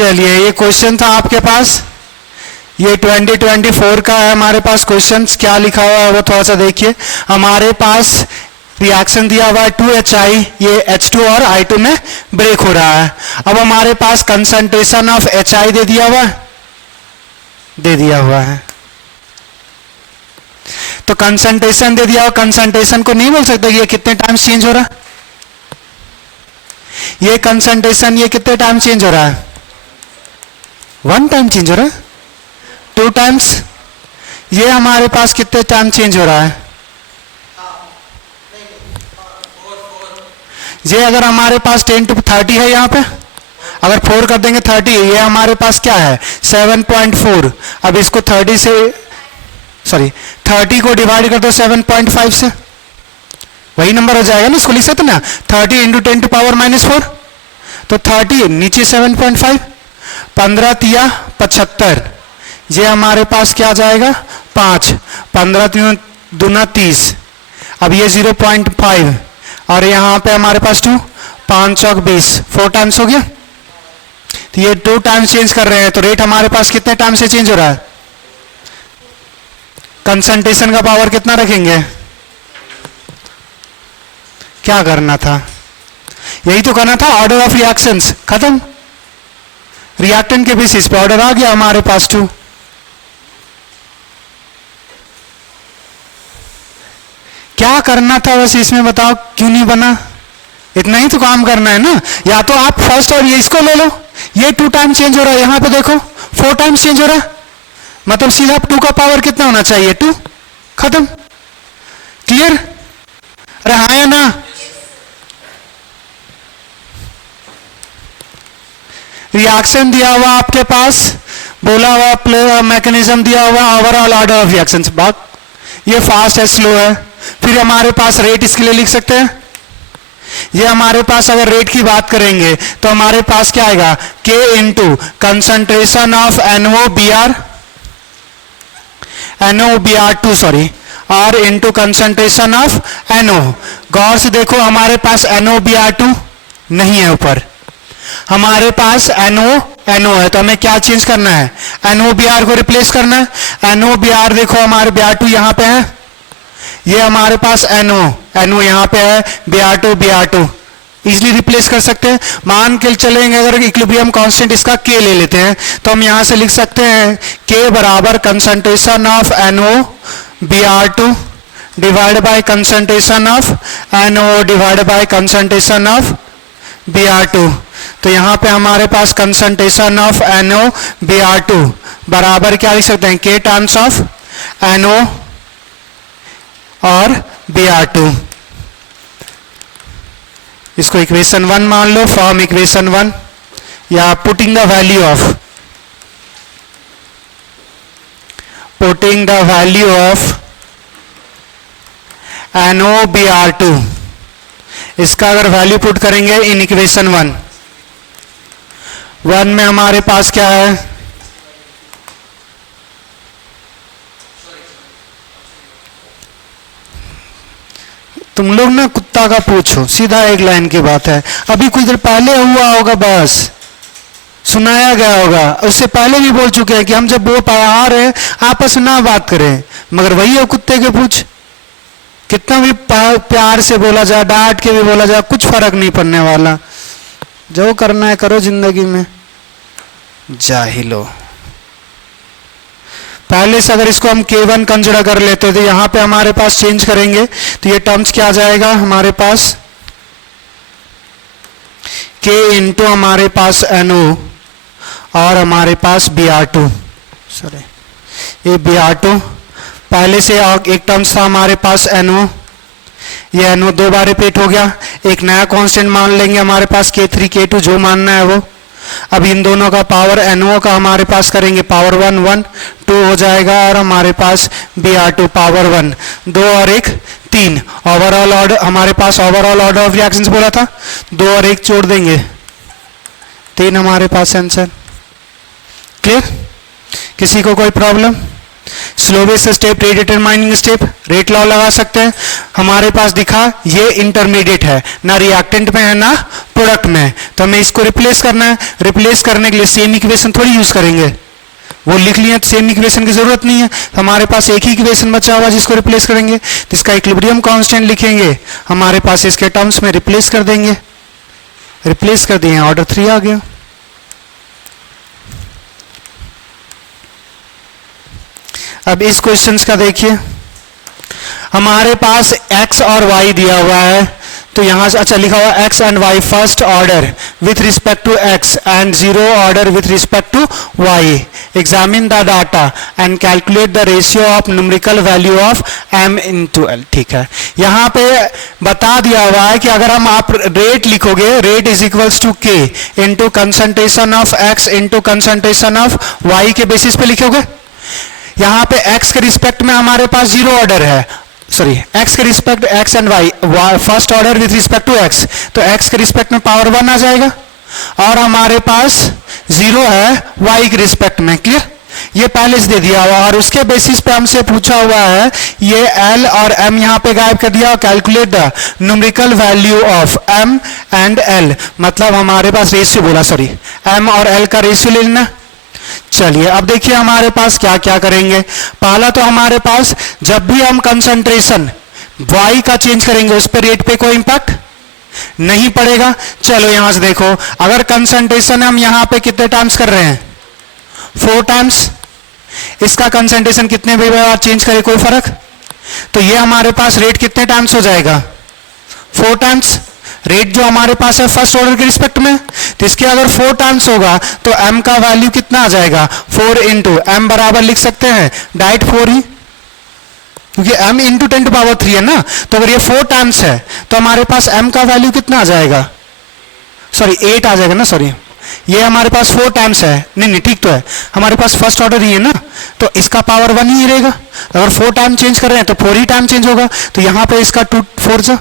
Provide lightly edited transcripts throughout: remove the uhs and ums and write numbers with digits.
चलिए, ये क्वेश्चन था आपके पास, ये 2024 का है हमारे पास क्वेश्चन। क्या लिखा हुआ है वो थोड़ा सा देखिए। हमारे पास रिएक्शन दिया हुआ है 2HI, ये H2 और I2 में ब्रेक हो रहा है। अब हमारे पास कंसंट्रेशन ऑफ HI दे दिया हुआ है, तो कंसंट्रेशन दे दिया हुआ, कंसंट्रेशन को नहीं बोल सकते कि ये कितने टाइम्स चेंज हो रहा है। ये कंसंट्रेशन ये कितने टाइम चेंज हो रहा है? 1 टाइम चेंज हो रहा है, 2 टाइम्स। ये हमारे पास कितने टाइम चेंज हो रहा है? ये अगर हमारे पास 10 to 30 है, यहाँ पे अगर 4 कर देंगे 30, ये हमारे पास क्या है 7.4। अब इसको 30 को डिवाइड कर दो 7.5 से, वही नंबर हो जाएगा ना, इसको लिख सकते ना 30 × 10 to power -4, तो 30 नीचे 7.5, 15 तिया 75, ये हमारे पास क्या जाएगा 5, 15 दूना 30, अब ये 0.5 और यहाँ पे हमारे पास 2, 5 चौक 20, 4 टाइम्स हो गया। तो ये 2 टाइम्स चेंज कर रहे हैं, तो रेट हमारे पास कितने टाइम से चेंज हो रहा है? कंसंट्रेशन का पावर कितना रखेंगे? क्या करना था? यही तो करना था, ऑर्डर ऑफ रिएक्शंस खत्म। रिएक्टेंट के बेसिस पे ऑर्डर आ गया हमारे पास 2। क्या करना था वैसे इसमें बताओ, क्यों नहीं बना? इतना ही तो काम करना है ना। या तो आप फर्स्ट और ये इसको ले लो, ये 2 टाइम चेंज हो रहा है, यहां पे देखो 4 टाइम्स चेंज हो रहा है, मतलब सीधा 2 का पावर कितना होना चाहिए 2, खत्म। क्लियर? अरे हाँ या ना? रिएक्शन दिया हुआ आपके पास, बोला हुआ मैकेनिज्म दिया हुआ, ओवरऑल ऑर्डर ऑफ रिएक्शंस, बात ये फास्ट है स्लो है। फिर हमारे पास रेट इसके लिए लिख सकते हैं। ये हमारे पास अगर रेट की बात करेंगे तो हमारे पास क्या आएगा K into concentration of NOBr2 R into concentration of NO। गौर से देखो हमारे पास NOBr2 नहीं है, ऊपर हमारे पास NO है, तो हमें क्या चेंज करना है? NOBr को रिप्लेस करना है। NOBr देखो हमारे Br2 यहां पे है, ये हमारे पास NO यहां पे है, Br2 इजिली रिप्लेस कर सकते हैं। मान के चलेंगे अगर इक्विलिब्रियम कांस्टेंट इसका K ले लेते हैं तो हम यहां से लिख सकते हैं K बराबर concentration of NOBr2 divide by concentration of NO divide by concentration of Br2। तो यहां पे हमारे पास कंसंट्रेशन ऑफ NOBr2 बराबर क्या लिख सकते हैं K टाइम्स ऑफ NO और Br2। इसको इक्वेशन 1 मान लो, फॉर्म इक्वेशन 1, या putting the value of NOBr2, इसका अगर वैल्यू पुट करेंगे इन इक्वेशन 1 में हमारे पास क्या है? तुम लोग ना कुत्ता का पूछो, सीधा एक लाइन की बात है। अभी कुछ देर पहले हुआ होगा, बस सुनाया गया होगा, उससे पहले भी बोल चुके हैं कि हम जब वो पढ़ा रहे हैं आपस में ना बात करें, मगर वही है कुत्ते के पूछ। कितना भी प्यार से बोला जाए, डांट के भी बोला जाए, कुछ फर्क नहीं पड़ने वाला। जो करना है करो जिंदगी में, जाहिलो। पहले से अगर इसको हम K1 कंसिडर कर लेते तो यहां पे हमारे पास चेंज करेंगे तो ये टर्म्स क्या आ जाएगा हमारे पास K इंटू हमारे पास NO और हमारे पास Br2, ये Br2 पहले से एक टर्म्स था हमारे पास NO, ये NO 2 बार रिपीट हो गया। एक नया कांस्टेंट मान लेंगे हमारे पास K3 K2 जो मानना है वो। अब इन दोनों का पावर NO का हमारे पास करेंगे पावर 1 2 हो जाएगा, और हमारे पास Br2 पावर 1 2 और 1 3। ओवरऑल ऑर्डर हमारे पास ओवरऑल ऑर्डर ऑफ रिएक्शंस बोला था, 2 और 1 जोड़ देंगे 3 हमारे पास आंसर। क्लियर? किसी को कोई problem? Slowest step predetermining step, rate law लगा सकते हैं। हमारे पास दिखा ये इंटरमीडिएट है, ना रिएक्टेंट में है ना प्रोडक्ट में, तो हमें इसको रिप्लेस करना है। रिप्लेस करने के लिए सेम इक्वेशन थोड़ी यूज करेंगे, वो लिख लिया, सेम इक्वेशन की जरूरत नहीं है। तो हमारे पास एक ही इक्वेशन बचा हुआ जिसको रिप्लेस करेंगे, तो इसका इक्विलिब्रियम कांस्टेंट लिखेंगे, हमारे पास इसके टर्म्स में रिप्लेस कर देंगे। रिप्लेस कर दिए, ऑर्डर 3 आ गया। अब इस क्वेश्चन का देखिए, हमारे पास x और y दिया हुआ है, तो यहां से अच्छा लिखा हुआ x and y first order with respect to x and zero order with respect to y। Examine the data and calculate the ratio of numerical value of m into l। ठीक है, यहां पे बता दिया हुआ है कि अगर हम आप रेट लिखोगे, rate is equals to k into concentration of x into concentration of y के बेसिस पे लिखोगे। यहां पे x के रिस्पेक्ट में हमारे पास जीरो ऑर्डर है, सॉरी x के respect x and y first order with respect to x, तो x के रिस्पेक्ट में पावर 1 आ जाएगा, और हमारे पास जीरो है y के रिस्पेक्ट में। क्लियर, ये पहले से दे दिया हुआ, और उसके बेसिस पे हमसे पूछा हुआ है ये l और m यहां पे गायब कर दिया, calculate the numerical value of m and l, मतलब हमारे पास रेशियो बोला, सॉरी m और l का रेशियो ले लेना। चलिए अब देखिए हमारे पास क्या क्या करेंगे। पहला तो हमारे पास जब भी हम कंसंट्रेशन y का चेंज करेंगे उस पर रेट पे कोई इंपैक्ट नहीं पड़ेगा। चलो यहां से देखो, अगर कंसंट्रेशन हम यहां पे कितने टाइम्स कर रहे हैं, 4 टाइम्स, इसका कंसंट्रेशन कितने बार चेंज करे कोई फर्क, तो ये हमारे पास रेट कितने टाइम्स हो जाएगा, 4 टाइम्स। रेट जो हमारे पास है फर्स्ट ऑर्डर के रिस्पेक्ट में, तो इसके अगर 4 टाइम्स होगा तो m का वैल्यू कितना आ जाएगा, 4 इंटू m बराबर लिख सकते हैं डायरेक्ट 4 ही, क्योंकि m इंटू 10⁻³ है ना, तो अगर ये 4 टाइम्स है तो हमारे पास m का वैल्यू कितना आ जाएगा, सॉरी 8 आ जाएगा ना, सॉरी ये हमारे पास 4 टाइम्स है, नहीं ठीक तो है, हमारे पास फर्स्ट ऑर्डर ही है ना, तो इसका पावर 1 ही रहेगा। अगर 4 टाइम चेंज कर रहे हैं तो 4 ही टाइम चेंज होगा, तो यहां पे इसका 2 4 जा,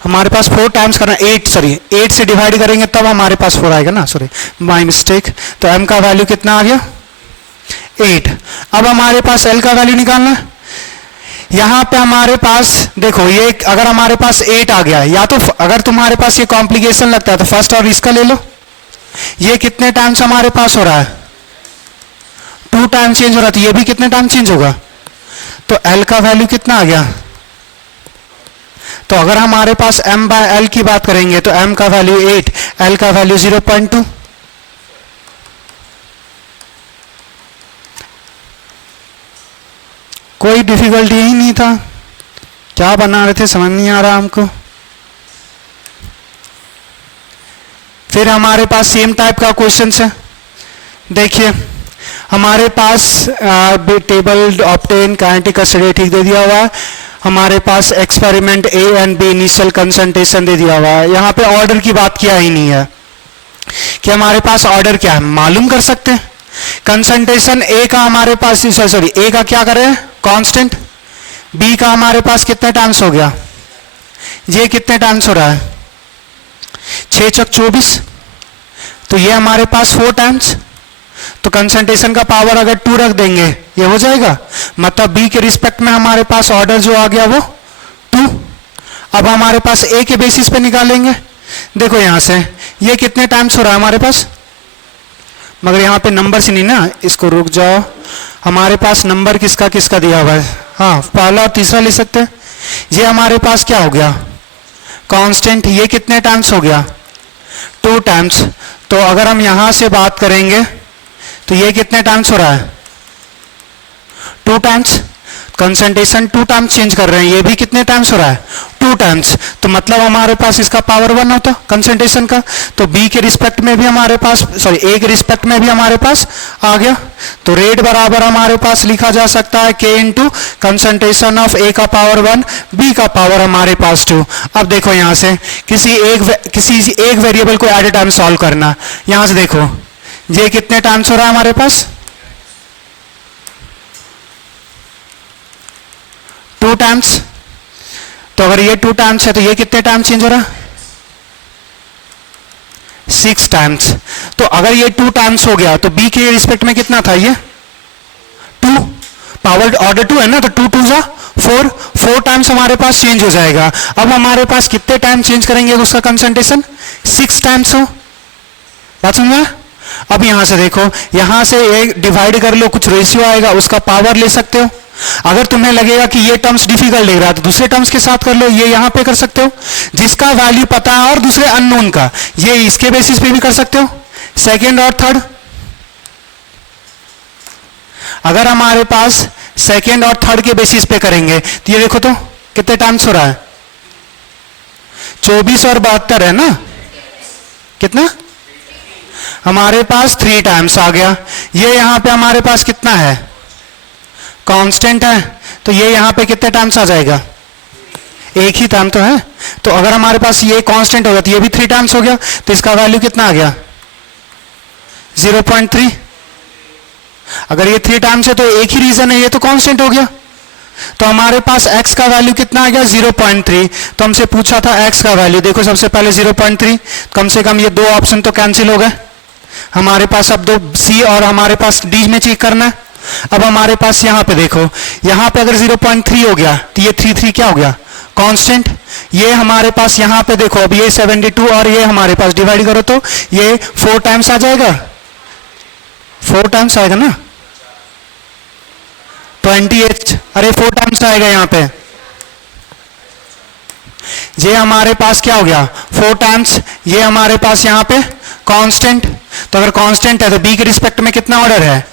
हमारे पास 4 टाइम्स करना, 8 से डिवाइड करेंगे तब हमारे पास 4 आएगा ना, सॉरी माय मिस्टेक। तो m का वैल्यू कितना आ गया, 8। अब हमारे पास l का वैल्यू निकालना है। यहां पे हमारे पास देखो, ये अगर हमारे पास 8 आ गया, या तो अगर तुम्हारे पास ये कॉम्प्लिकेशन लगता है तो फर्स्ट और इसका ले लो। ये कितने टाइम्स हमारे पास हो रहा है, 2 टाइम चेंज हो रहा है, तो ये भी कितने टाइम चेंज होगा, तो l का वैल्यू कितना आ गया। तो अगर हमारे पास m बाय l की बात करेंगे तो m का वैल्यू 8, l का वैल्यू 0.2। कोई डिफिकल्टी ही नहीं था, क्या बना रहे थे समझ नहीं आ रहा हमको। फिर हमारे पास सेम टाइप का क्वेश्चन है, देखिए हमारे पास टेबल ऑब्टेन काइनेटिक स्टडी ठीक दे दिया हुआ है, हमारे पास experiment A and B initial concentration दे दिया हुआ है। यहाँ पे ऑर्डर की बात किया ही नहीं है कि हमारे पास ऑर्डर क्या है, मालूम कर सकते हैं। कंसंट्रेशन ए का हमारे पास, सॉरी ए का क्या करें कांस्टेंट, बी का हमारे पास कितने टाइम्स हो गया, ये कितने टाइम्स हो रहा है, 6 चौक 24, तो ये हमारे पास 4 टाइम्स, तो कंसंट्रेशन का पावर अगर 2 रख देंगे ये हो जाएगा, मतलब बी के रिस्पेक्ट में हमारे पास ऑर्डर जो आ गया वो 2। अब हमारे पास ए के बेसिस पे निकालेंगे, देखो यहां से ये कितने टाइम्स हो रहा है हमारे पास, मगर यहां पे नंबर से नहीं ना, इसको रुक जाओ, हमारे पास नंबर किसका किसका दिया हुआ है, हाँ पहला और तीसरा ले सकते हैं। ये हमारे पास क्या हो गया कांस्टेंट, ये कितने टाइम्स हो गया 2 टाइम्स, तो अगर हम यहां से बात करेंगे तो ये कितने टाइम्स हो रहा है 2 टाइम्स, कंसंट्रेशन 2 टाइम्स चेंज कर रहे हैं, ये भी कितने टाइम्स हो रहा है 2 टाइम्स, तो मतलब हमारे पास इसका पावर 1 होता कंसंट्रेशन का, तो बी के रिस्पेक्ट में भी हमारे पास, सॉरी ए के रिस्पेक्ट में भी हमारे पास आ गया, तो रेट बराबर हमारे पास लिखा जा सकता है k इंटू कंसंट्रेशन ऑफ ए का पावर 1, बी का पावर हमारे पास 2। अब देखो यहां से किसी एक वेरिएबल को एट ए टाइम सॉल्व करना, यहां से देखो ये कितने टाइम्स हो रहा है हमारे पास 2 टाइम्स, तो अगर ये 2 टाइम्स है तो ये कितने टाइम्स चेंज हो रहा है 6 टाइम्स, तो अगर ये 2 टाइम्स हो गया तो बी के रिस्पेक्ट में कितना था ये 2, पावर ऑर्डर 2 है ना, तो 2 2 जा 4 4 टाइम्स हमारे पास चेंज हो जाएगा। अब हमारे पास कितने टाइम चेंज करेंगे उसका कंसंट्रेशन? 6 टाइम्स हो। बात समझ में? अब यहां से देखो, यहां से एक डिवाइड कर लो, कुछ रेशियो आएगा, उसका पावर ले सकते हो। अगर तुम्हें लगेगा कि ये टर्म्स डिफिकल्ट लग रहा है तो दूसरे टर्म्स के साथ कर लो, ये यहां पे कर सकते हो जिसका वैल्यू पता है, और दूसरे अननोन का, ये इसके बेसिस पे भी कर सकते हो, सेकेंड और थर्ड। अगर हमारे पास सेकेंड और थर्ड के बेसिस पे करेंगे तो ये देखो तो कितने टाइम्स हो रहा है? 24 और 72 है ना, कितना? हमारे पास 3 टाइम्स आ गया। ये यहां पे हमारे पास कितना है? कांस्टेंट है, तो ये यहां पे कितने टाइम्स आ जाएगा? एक ही टाइम तो है। तो अगर हमारे पास ये कांस्टेंट होगा तो ये भी 3 टाइम्स हो गया, तो इसका वैल्यू कितना आ गया? 0.3। अगर ये 3 टाइम्स है तो एक ही रीजन है, ये तो कांस्टेंट हो गया। तो हमारे पास x का वैल्यू कितना आ गया? 0.3। तो हमसे पूछा था x का वैल्यू, देखो सबसे पहले 0.3, कम से कम ये दो ऑप्शन तो कैंसिल हो गए हमारे पास। अब दो C और हमारे पास D में चेक करना है। अब हमारे पास यहाँ पे देखो, यहाँ पे अगर 0.3 हो गया तो ये 3 क्या हो गया? कांस्टेंट। ये हमारे पास यहाँ पे देखो, अब ये 72 और ये हमारे पास डिवाइड करो तो ये 4 टाइम्स आ जाएगा, 4 टाइम्स आएगा ना, 28, अरे 4 टाइम्स आएगा यहाँ पे। ये हमारे पास क्या हो गया? 4 टाइम्स। ये हमारे पास यहाँ पे कांस्टेंट। तो अगर कांस्टेंट है तो बी के रिस्पेक्ट में कितना ऑर्डर है?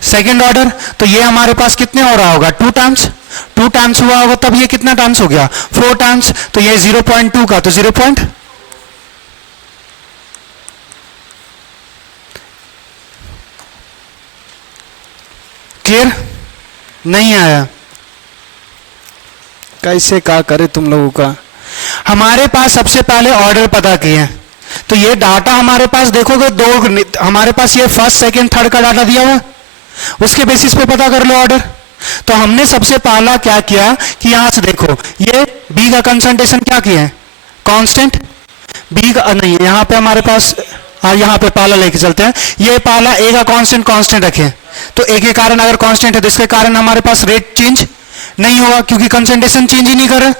Second order. तो ये हमारे पास कितने हो रहा होगा? 2 टाइम्स। 2 टाइम्स हुआ होगा, तब ये कितना टाइम्स हो गया? 4 टाइम्स। तो ये 0.2 का तो 0. क्लियर? नहीं आया? कैसे क्या करे तुम लोगों का? हमारे पास सबसे पहले ऑर्डर पता किए, तो ये डाटा हमारे पास देखोगे दो, हमारे पास ये फर्स्ट सेकंड थर्ड का डाटा दिया हुआ, उसके बेसिस पे पता कर लो ऑर्डर। तो हमने सबसे पहला क्या किया कि यहां से देखो, ये बी का कंसंट्रेशन क्या किया है? कांस्टेंट। बी का नहीं, यहां पे हमारे पास, यहां पे पहला लेके चलते हैं, ये पहला ए का कांस्टेंट रखे, तो ए के कारण अगर कांस्टेंट है तो इसके कारण हमारे पास रेट चेंज नहीं होगा क्योंकि कंसंट्रेशन चेंज ही नहीं कर रहे।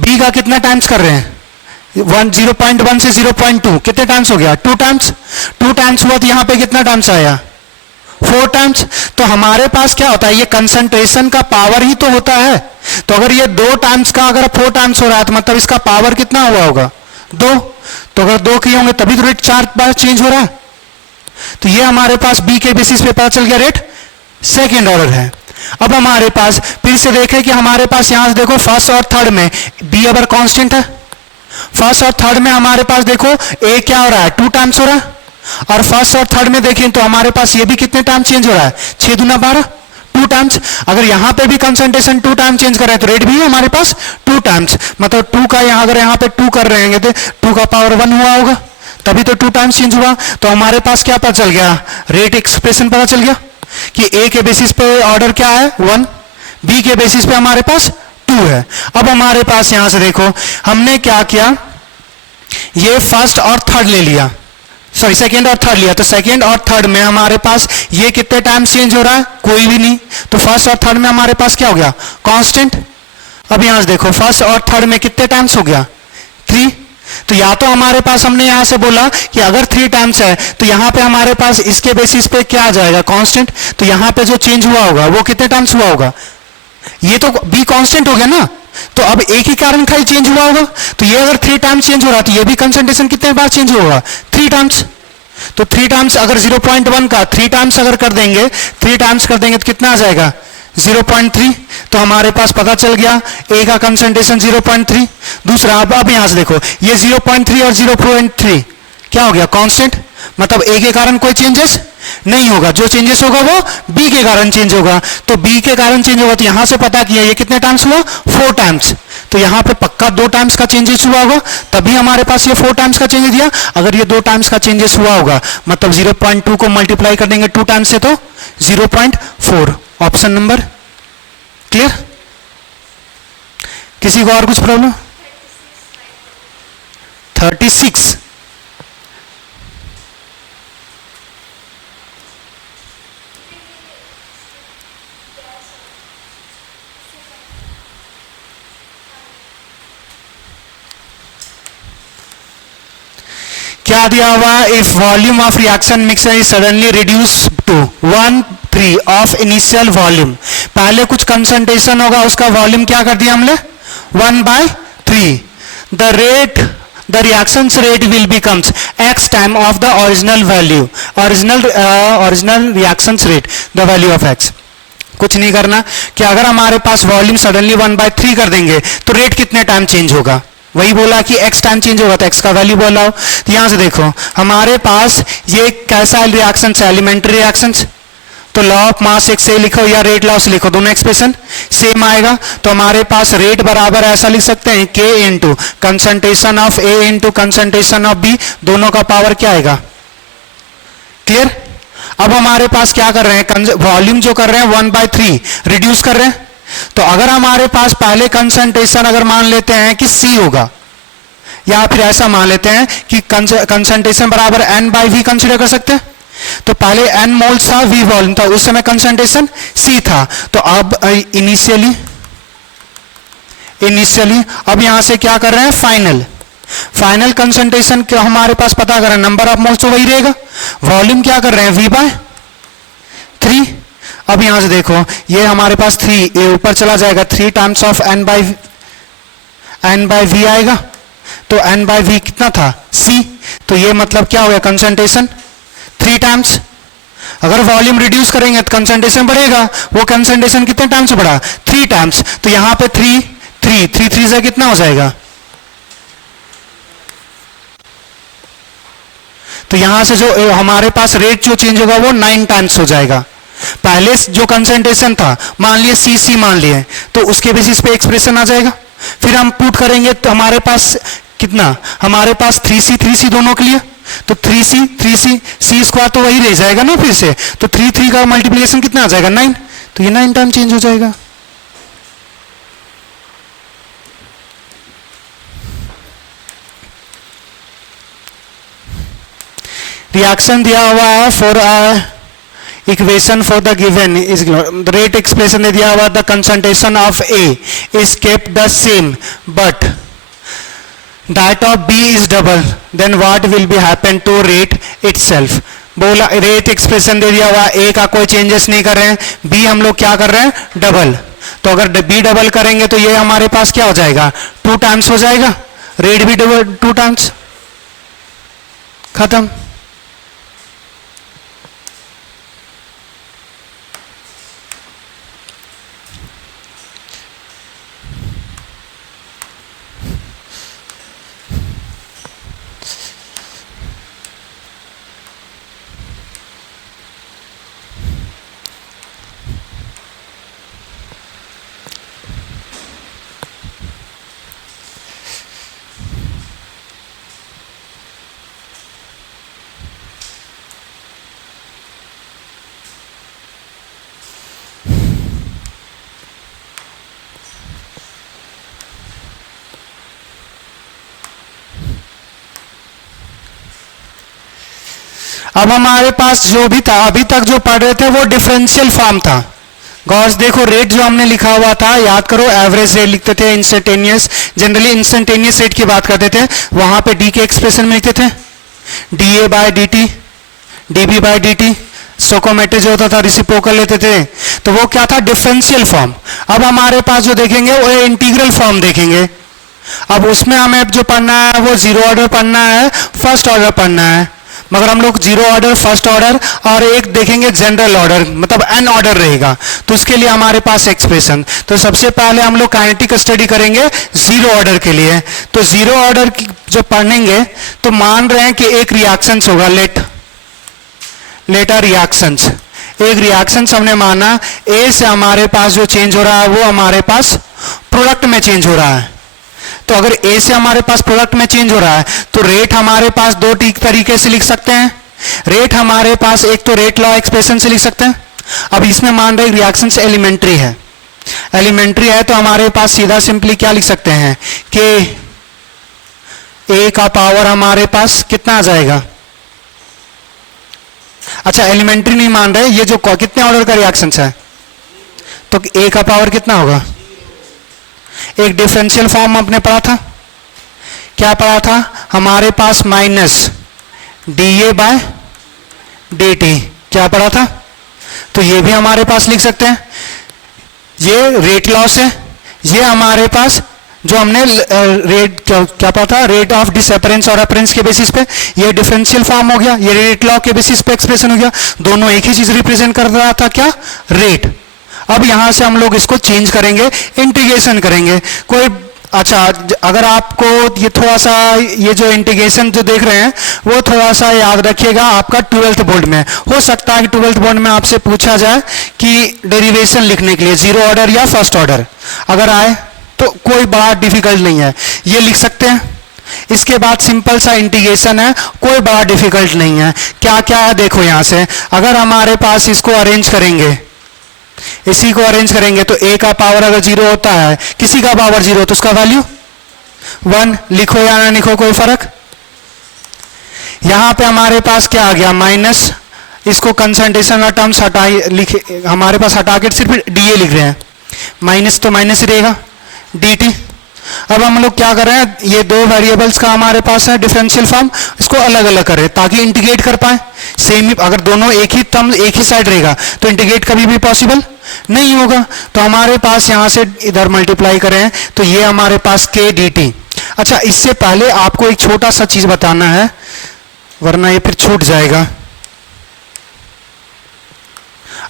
बी का कितना टाइम्स कर रहे हैं? 0.1 से 0.2, कितने टाइम्स हो गया? 2 टाइम्स। 2 टाइम्स हुआ तो यहां पे कितना टाइम्स आया? 4 टाइम्स। तो हमारे पास क्या होता है? ये कंसंट्रेशन का पावर ही तो होता है। तो अगर ये 2 टाइम्स का अगर 4 टाइम्स हो रहा है तो मतलब इसका पावर कितना हुआ होगा? 2। तो अगर 2 किए होंगे तभी तो रेट 4 बार चेंज हो रहा है। तो ये हमारे पास बी के बेसिस पे पता चल गया रेट सेकेंड ऑर्डर है। अब हमारे पास फिर से देखें कि हमारे पास यहां से देखो फर्स्ट और थर्ड में बी अगर कांस्टेंट है, फर्स्ट और थर्ड में हमारे पास देखो ए क्या हो रहा है? 2 टाइम्स हो रहा है। और फर्स्ट और थर्ड में देखें तो हमारे पास ये भी कितने टाइम चेंज हो रहा है? 6 दूना 12, 2 टाइम्स। अगर यहां पे भी कंसंट्रेशन 2 टाइम चेंज कर रहे हैं तो रेट भी है हमारे पास 2 टाइम्स। मतलब 2 का यहां अगर यहां पे 2 कर रहे हैं तो 2 का पावर 1 हुआ होगा, तभी तो 2 टाइम्स चेंज हुआ। तो हमारे पास क्या पता चल गया? रेट एक्सप्रेशन पता चल गया कि ए के बेसिस पे ऑर्डर क्या है? 1, बी के बेसिस पे हमारे पास 2 है। अब हमारे पास यहां से देखो हमने क्या किया, ये फर्स्ट और थर्ड ले लिया, सॉरी सेकेंड और थर्ड लिया, तो सेकेंड और थर्ड में हमारे पास ये कितने टाइम्स चेंज हो रहा है? कोई भी नहीं। तो फर्स्ट और थर्ड में हमारे पास क्या हो गया? कांस्टेंट। अब यहां से देखो फर्स्ट और थर्ड में कितने टाइम्स हो गया? 3। तो या तो हमारे पास हमने यहां से बोला कि अगर 3 टाइम्स है तो यहां पे हमारे पास इसके बेसिस पे क्या आ जाएगा? कांस्टेंट। तो यहां पे जो चेंज हुआ होगा वो कितने टाइम्स हुआ होगा? ये तो बी कांस्टेंट हो गया ना, तो अब एक ही कारण खाली चेंज हुआ होगा। तो ये अगर 3 टाइम्स चेंज हो रहा है तो ये भी कंसंट्रेशन कितने बार चेंज होगा? 3 टाइम्स। तो 3 टाइम्स अगर 0.1 का 3 टाइम्स अगर कर देंगे, 3 टाइम्स कर देंगे तो कितना आ जाएगा? 0.3। तो हमारे पास पता चल गया ए का कंसंट्रेशन 0.3। दूसरा अब यहां से देखो ये 0.3 और 0.3 क्या हो गया? कांस्टेंट। मतलब ए के कारण कोई चेंजेस नहीं होगा, जो चेंजेस होगा वो बी के कारण चेंज होगा। तो बी के कारण चेंज होगा तो यहां से पता किया ये कितने टाइम्स हुआ? 4 टाइम्स। तो यहां पे पक्का 2 टाइम्स का चेंजेस हुआ होगा, तभी हमारे पास ये 4 टाइम्स का चेंज दिया। अगर ये 2 टाइम्स का चेंजेस हुआ होगा मतलब 0.2 को मल्टीप्लाई कर देंगे 2 टाइम्स से तो 0.4। Option number clear? किसी को और कुछ प्रॉब्लम? 36। क्या दिया हुआ, if volume of reaction mixer is suddenly reduce to 1/3 of initial volume, पहले कुछ कंसंट्रेशन होगा, उसका वॉल्यूम क्या कर दिया हमने 1/3, the reactions rate will becomes x time of the original value, original reactions rate, the value of x. कुछ नहीं करना कि अगर हमारे पास वॉल्यूम सडनली 1/3 कर देंगे तो रेट कितने टाइम चेंज होगा, वही बोला कि x टाइम चेंज होगा तो x का वैल्यू बोला हो। तो यहां से देखो हमारे पास ये कैसा रिएक्शन है, एलिमेंट्री रिएक्शंस, तो लॉ ऑफ मास एक से लिखो या रेट लॉस लिखो, दोनों एक्सप्रेशन सेम आएगा। तो हमारे पास रेट बराबर ऐसा लिख सकते हैं K into concentration of A into concentration of B, दोनों का पावर क्या आएगा, क्लियर। अब हमारे पास क्या कर रहे हैं, वॉल्यूम जो कर रहे हैं 1/3 रिड्यूस कर रहे हैं, तो अगर हमारे पास पहले कंसंट्रेशन अगर मान लेते हैं कि C होगा, या फिर ऐसा मान लेते हैं कि कंसंट्रेशन बराबर N/V कंसिडर कर सकते हैं, तो पहले N मोल्स था, V वॉल्यूम था, उस समय कंसंट्रेशन C था, तो अब इनिशियली अब यहां से क्या कर रहे हैं, फाइनल कंसंट्रेशन क्या हमारे पास पता कर रहे हैं, नंबर ऑफ मोल्स तो वही रहेगा, वॉल्यूम क्या कर रहे हैं V/3। अब यहां से देखो ये हमारे पास 3, ये ऊपर चला जाएगा, 3 टाइम्स ऑफ N/V आएगा, तो N/V कितना था C, तो ये मतलब क्या हो गया, कंसंट्रेशन 3 टाइम्स। अगर वॉल्यूम रिड्यूस करेंगे तो कंसंट्रेशन बढ़ेगा, वो कंसंट्रेशन कितने टाइम्स बढ़ा, 3 टाइम्स, तो यहां पे 3 से कितना हो जाएगा, तो यहां से जो हमारे पास रेट जो चेंज होगा वो 9 टाइम्स हो जाएगा। पहले जो कंसंट्रेशन था मान लिए C मान लिए, तो उसके बेसिस पे एक्सप्रेशन आ जाएगा, फिर हम पुट करेंगे तो हमारे पास कितना, हमारे पास 3C दोनों के लिए, तो 3C C² तो वही रह जाएगा ना फिर से, तो 3 का मल्टीप्लिकेशन कितना आ जाएगा 9, तो ये 9 टाइम चेंज हो जाएगा। रिएक्शन दिया हुआ है for equation for the given is rate expression दे दिया हुआ, the concentration of A is kept the same but that of B is double, then what will be happen to rate itself. बोला rate expression दे दिया हुआ, A का कोई changes नहीं कर रहे हैं, B हम लोग क्या कर रहे हैं डबल, तो अगर B डबल करेंगे तो ये हमारे पास क्या हो जाएगा 2 टाइम्स हो जाएगा, रेट भी डबल 2 टाइम्स, खत्म। अब हमारे पास जो भी था अभी तक जो पढ़ रहे थे वो डिफरेंशियल फॉर्म था। गौर से देखो रेट जो हमने लिखा हुआ था याद करो, एवरेज रेट लिखते थे, इंस्टेंटेनियस जनरली इंस्टेंटेनियस रेट की बात करते थे, वहां पे डी के एक्सप्रेशन में लिखते थे dA/dt dB/dt, स्टोकोमेट्रिक जो होता था रिसिप्रोकल लेते थे, तो वो क्या था डिफरेंशियल फॉर्म। अब हमारे पास जो देखेंगे वो इंटीग्रल फॉर्म देखेंगे। अब उसमें हमें जो पढ़ना है वो 0 ऑर्डर पढ़ना है, फर्स्ट ऑर्डर पढ़ना है, मगर हम लोग 0 ऑर्डर, फर्स्ट ऑर्डर और एक देखेंगे जनरल ऑर्डर, मतलब n ऑर्डर रहेगा, तो उसके लिए हमारे पास एक्सप्रेशन। तो सबसे पहले हम लोग काइनेटिक स्टडी करेंगे 0 ऑर्डर के लिए। तो 0 ऑर्डर जो पढ़ेंगे तो मान रहे हैं कि एक रिएक्शंस होगा, लेटर रिएक्शंस, एक रिएक्शंस हमने माना ए से हमारे पास जो चेंज हो रहा है वो हमारे पास प्रोडक्ट में चेंज हो रहा है। तो अगर ए से हमारे पास प्रोडक्ट में चेंज हो रहा है तो रेट हमारे पास 2 तरीके से लिख सकते हैं। रेट हमारे पास एक तो रेट लॉ एक्सप्रेशन से लिख सकते हैं। अब इसमें मान रहे रिएक्शन से एलिमेंट्री है तो हमारे पास सीधा सिंपली क्या लिख सकते हैं कि ए का पावर हमारे पास कितना आ जाएगा। अच्छा एलिमेंट्री नहीं मान रहे, ये जो कितने ऑर्डर का रिएक्शन है तो ए का पावर कितना होगा। एक डिफरेंशियल फॉर्म आपने पढ़ा था, क्या पढ़ा था, हमारे पास माइनस dA/dt क्या पढ़ा था? तो ये भी हमारे पास लिख सकते हैं, ये रेट लॉस है, ये हमारे पास जो हमने रेट क्या पढ़ा था, रेट ऑफ डिसअपरेंस और अपरेंस के बेसिस पे, ये डिफरेंशियल फॉर्म हो गया, ये रेट लॉ के बेसिस पे एक्सप्रेशन हो गया, दोनों एक ही चीज रिप्रेजेंट कर रहा था, क्या? रेट। अब यहां से हम लोग इसको चेंज करेंगे, इंटीग्रेशन करेंगे। कोई अच्छा, अगर आपको ये थोड़ा सा, ये जो इंटीग्रेशन जो देख रहे हैं वो थोड़ा सा याद रखिएगा, आपका 12th बोर्ड में हो सकता है कि 12th बोर्ड में आपसे पूछा जाए कि डेरिवेशन लिखने के लिए जीरो ऑर्डर या फर्स्ट ऑर्डर अगर आए तो कोई बड़ा डिफिकल्ट नहीं है, ये लिख सकते हैं। इसके बाद सिंपल सा इंटीग्रेशन है, कोई बड़ा डिफिकल्ट नहीं है। क्या क्या है देखो, यहां से अगर हमारे पास इसको अरेंज करेंगे, इसी को अरेंज करेंगे तो a का पावर अगर जीरो होता है, किसी का पावर जीरो तो उसका वैल्यू 1, लिखो या ना लिखो कोई फर्क। यहां पे हमारे पास क्या आ गया, माइनस, इसको कंसंट्रेशन का टर्म्स हटा लिखे, हमारे पास हटा के सिर्फ dA लिख रहे हैं, माइनस तो माइनस ही रहेगा dt। अब हम लोग क्या कर रहे हैं, ये दो वेरिएबल्स का हमारे पास है डिफरेंशियल फॉर्म, इसको अलग अलग करें ताकि इंटीग्रेट कर पाए। सेम ही, अगर दोनों एक ही टर्म एक ही साइड रहेगा तो इंटीग्रेट कभी भी पॉसिबल नहीं होगा। तो हमारे पास यहां से इधर मल्टीप्लाई करें तो ये हमारे पास k dt। अच्छा, इससे पहले आपको एक छोटा सा चीज बताना है वरना ये फिर छूट जाएगा।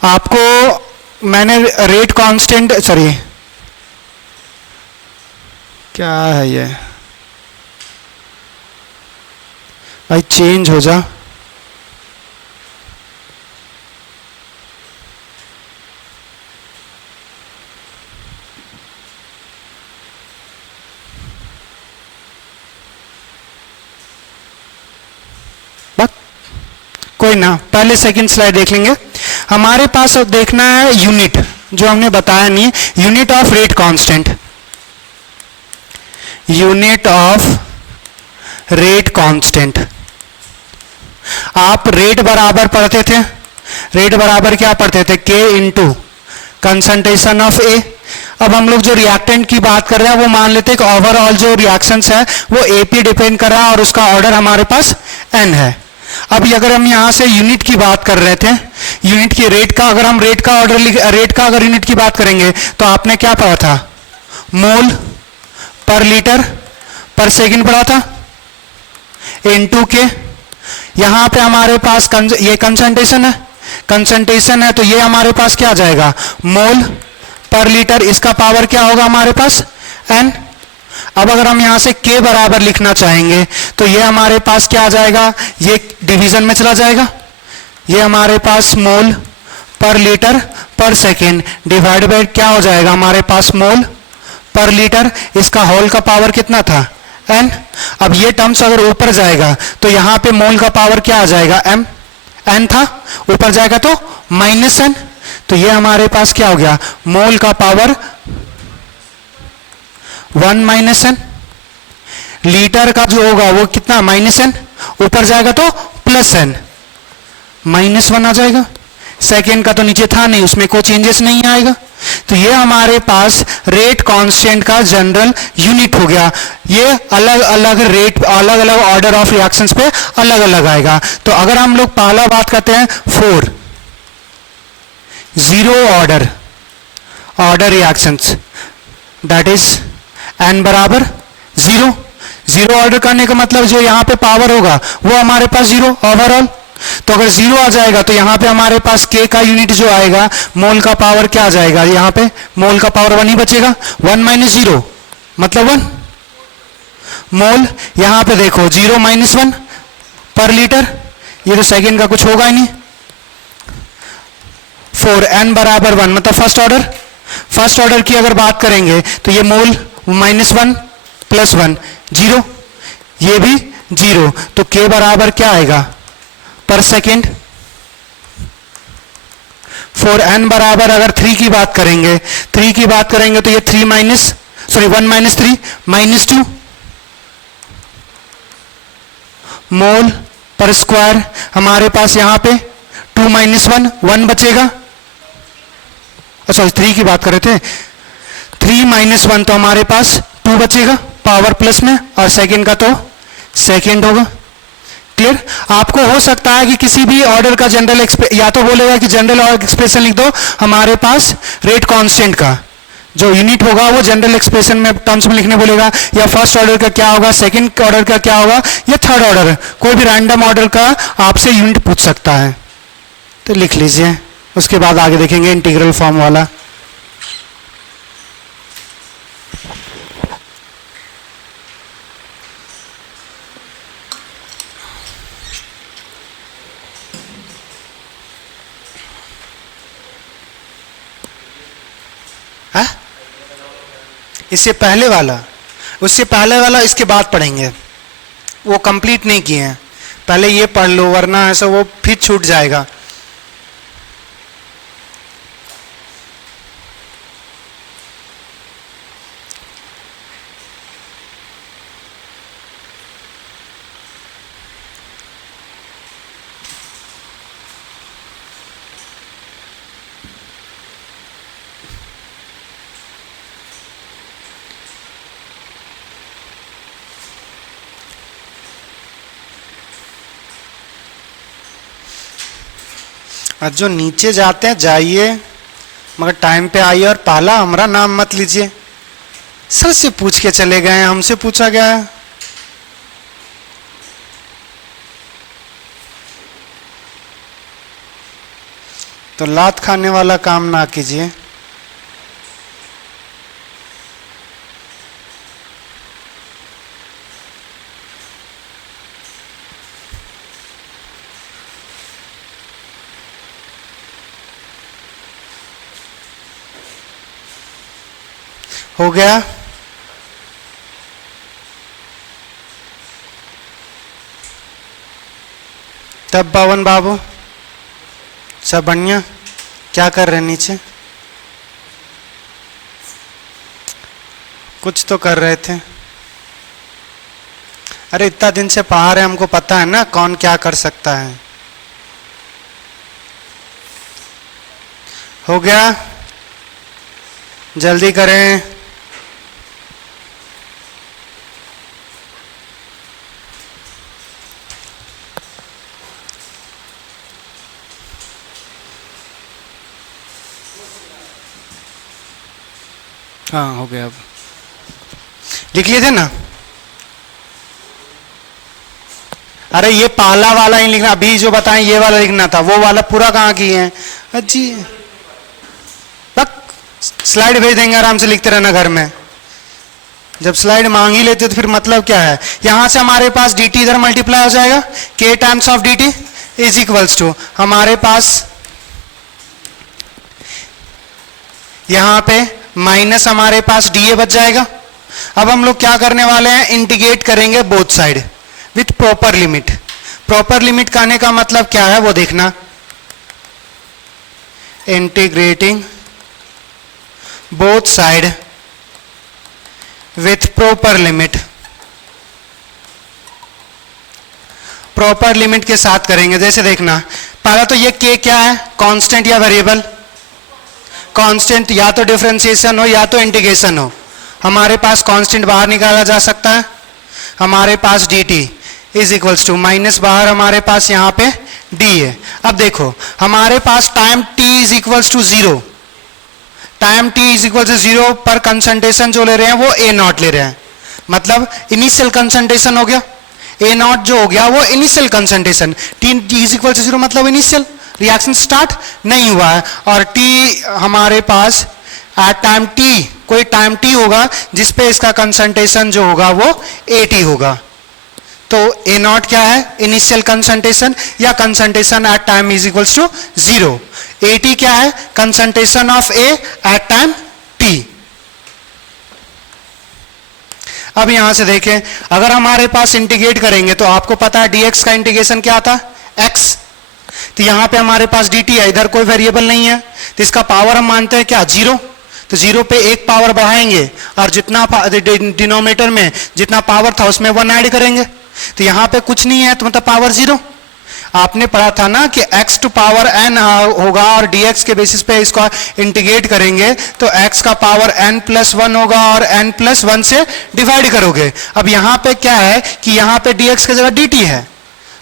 आपको मैंने रेट कांस्टेंट, सॉरी क्या है ये भाई, चेंज हो जा। कोई ना, पहले सेकंड स्लाइड देख लेंगे। हमारे पास अब देखना है यूनिट, जो हमने बताया नहीं, unit of rate constant, unit of rate constant. आप रेट बराबर पढ़ते थे, रेट बराबर क्या पढ़ते थे, k इंटू कंसंट्रेशन ऑफ ए। अब हम लोग जो रिएक्टेंट की बात कर रहे हैं वो मान लेते हैं कि ओवरऑल जो रिएक्शंस है वो ए पे डिपेंड कर रहा है और उसका ऑर्डर हमारे पास n है। अब अगर हम यहां से यूनिट की बात कर रहे थे, यूनिट की रेट का, अगर हम रेट का ऑर्डर रेट का अगर यूनिट की बात करेंगे तो आपने क्या पढ़ा था, मोल पर लीटर पर सेकंड पढ़ा था, इनटू के। यहां पे हमारे पास ये कंसंट्रेशन है, कंसंट्रेशन है तो ये हमारे पास क्या आ जाएगा, मोल पर लीटर, इसका पावर क्या होगा हमारे पास n। अब अगर हम यहां से k बराबर लिखना चाहेंगे तो ये हमारे पास क्या आ जाएगा, ये डिवीजन में चला जाएगा, ये हमारे पास मोल पर लीटर पर सेकेंड डिवाइड बाय क्या हो जाएगा हमारे पास मोल पर लीटर, इसका होल का पावर कितना था n। अब ये टर्म्स अगर ऊपर जाएगा तो यहां पे मोल का पावर क्या आ जाएगा m, n था, ऊपर जाएगा तो माइनस n, तो ये हमारे पास क्या हो गया, मोल का पावर 1 माइनस n। लीटर का जो होगा वो कितना, माइनस n, ऊपर जाएगा तो प्लस n, -1 आ जाएगा। सेकेंड का तो नीचे था नहीं, उसमें कोई चेंजेस नहीं आएगा। तो ये हमारे पास रेट कांस्टेंट का जनरल यूनिट हो गया। ये अलग अलग रेट, अलग अलग ऑर्डर ऑफ रिएक्शंस पे अलग अलग आएगा। तो अगर हम लोग पहला बात करते हैं 4 zero order reactions, that is n बराबर 0। जीरो ऑर्डर करने का मतलब जो यहाँ पे पावर होगा वो हमारे पास जीरो ओवरऑल। तो अगर जीरो आ जाएगा तो यहाँ पे हमारे पास k का यूनिट जो आएगा, मोल का पावर क्या आ जाएगा, यहाँ पे मोल का पावर 1 ही बचेगा, 1 माइनस 0 मतलब 1 मोल। यहाँ पे देखो 0 माइनस 1 पर लीटर, ये तो सेकेंड का कुछ होगा ही नहीं। 4 n बराबर 1 मतलब फर्स्ट ऑर्डर की अगर बात करेंगे तो ये मोल -1 प्लस 1 0, ये भी 0, तो k बराबर क्या आएगा पर सेकेंड। 4 n बराबर अगर 3 की बात करेंगे, 3 की बात करेंगे तो ये 1 माइनस 3 -2 मोल पर स्क्वायर। हमारे पास यहां पे 2 माइनस 1 बचेगा, सॉरी 3 की बात कर रहे थे, 3 माइनस 1 तो हमारे पास 2 बचेगा पावर प्लस में, और सेकेंड का तो सेकेंड होगा, क्लियर? आपको हो सकता है कि किसी भी ऑर्डर का जनरल या तो बोलेगा कि जनरल ऑर्डर एक्सप्रेशन लिख दो हमारे पास रेट कांस्टेंट का जो यूनिट होगा वो जनरल एक्सप्रेशन में टर्म्स में लिखने बोलेगा, या फर्स्ट ऑर्डर का क्या होगा, सेकंड ऑर्डर का क्या होगा, या थर्ड ऑर्डर, कोई भी रैंडम ऑर्डर का आपसे यूनिट पूछ सकता है, तो लिख लीजिए। उसके बाद आगे देखेंगे इंटीग्रल फॉर्म वाला। है इससे पहले वाला, उससे पहले वाला इसके बाद पढ़ेंगे, वो कंप्लीट नहीं किए हैं, पहले ये पढ़ लो वरना ऐसा वो फिर छूट जाएगा। और जो नीचे जाते हैं जाइए, मगर टाइम पे आइए और पहला हमारा नाम मत लीजिए। सर से पूछ के चले गए, हमसे पूछा गया है। तो लात खाने वाला काम ना कीजिए। हो गया? तब बावन बाबू सब बढ़िया? क्या कर रहे हैं नीचे? कुछ तो कर रहे थे। अरे इतना दिन से पढ़ा रहे, हमको पता है ना कौन क्या कर सकता है। हो गया? जल्दी करें। हाँ हो गया। अब लिख लिए थे ना? अरे ये पहला वाला ही लिखना, अभी जो बताएं ये वाला लिखना था, वो वाला पूरा कहाँ किए हैं? अच्छी स्लाइड भेज देंगे, आराम से लिखते रहना घर में। जब स्लाइड मांग ही लेते तो फिर मतलब क्या है? यहां से हमारे पास dt इधर मल्टीप्लाई हो जाएगा, k times of dt is equals to हमारे पास यहां पे माइनस हमारे पास dA बच जाएगा। अब हम लोग क्या करने वाले हैं? इंटीग्रेट करेंगे both side with proper limit. Proper limit कहने का मतलब क्या है वो देखना। Integrating both side with proper limit. Proper limit के साथ करेंगे। जैसे देखना, पहला तो ये k क्या है? कांस्टेंट या वेरिएबल? कांस्टेंट या तो डिफरेंशिएशन हो या तो इंटीग्रेशन हो। हमारे पास कांस्टेंट बाहर निकाला जा सकता है, हमारे पास dt is equals to minus बाहर हमारे पास यहाँ पे d है। अब देखो हमारे पास time t is equals to 0, time t is equal to 0 पर कंसंट्रेशन जो ले रहे हैं वो a नॉट ले रहे हैं, मतलब इनिशियल कंसंट्रेशन हो गया। a नॉट जो हो गया वो initial concentration, t is equal to 0 मतलब इनिशियल, रिएक्शन स्टार्ट नहीं हुआ है। और t हमारे पास एट टाइम t, कोई टाइम t होगा जिसपे इसका कंसंट्रेशन जो होगा वो 80 होगा। तो a नॉट क्या है? इनिशियल कंसंट्रेशन या concentration at time is equals to 0। 80 क्या है? Concentration of a at time t। अब यहां से देखें, अगर हमारे पास इंटीग्रेट करेंगे तो आपको पता है dx का इंटीग्रेशन क्या था? x। तो यहां पे हमारे पास dt है, इधर कोई वेरिएबल नहीं है, तो इसका पावर हम मानते हैं क्या? 0। तो 0 पे एक पावर बढ़ाएंगे और जितना डिनोमिनेटर में जितना पावर था उसमें 1 ऐड करेंगे। तो यहां पे कुछ नहीं है तो मतलब पावर 0। आपने पढ़ा था ना कि x टू पावर n होगा और dx के बेसिस पे इसको इंटीग्रेट करेंगे तो x का पावर n+1 होगा और n+1 से डिवाइड करोगे। अब यहां पे क्या है कि यहां पे dx की जगह dt है,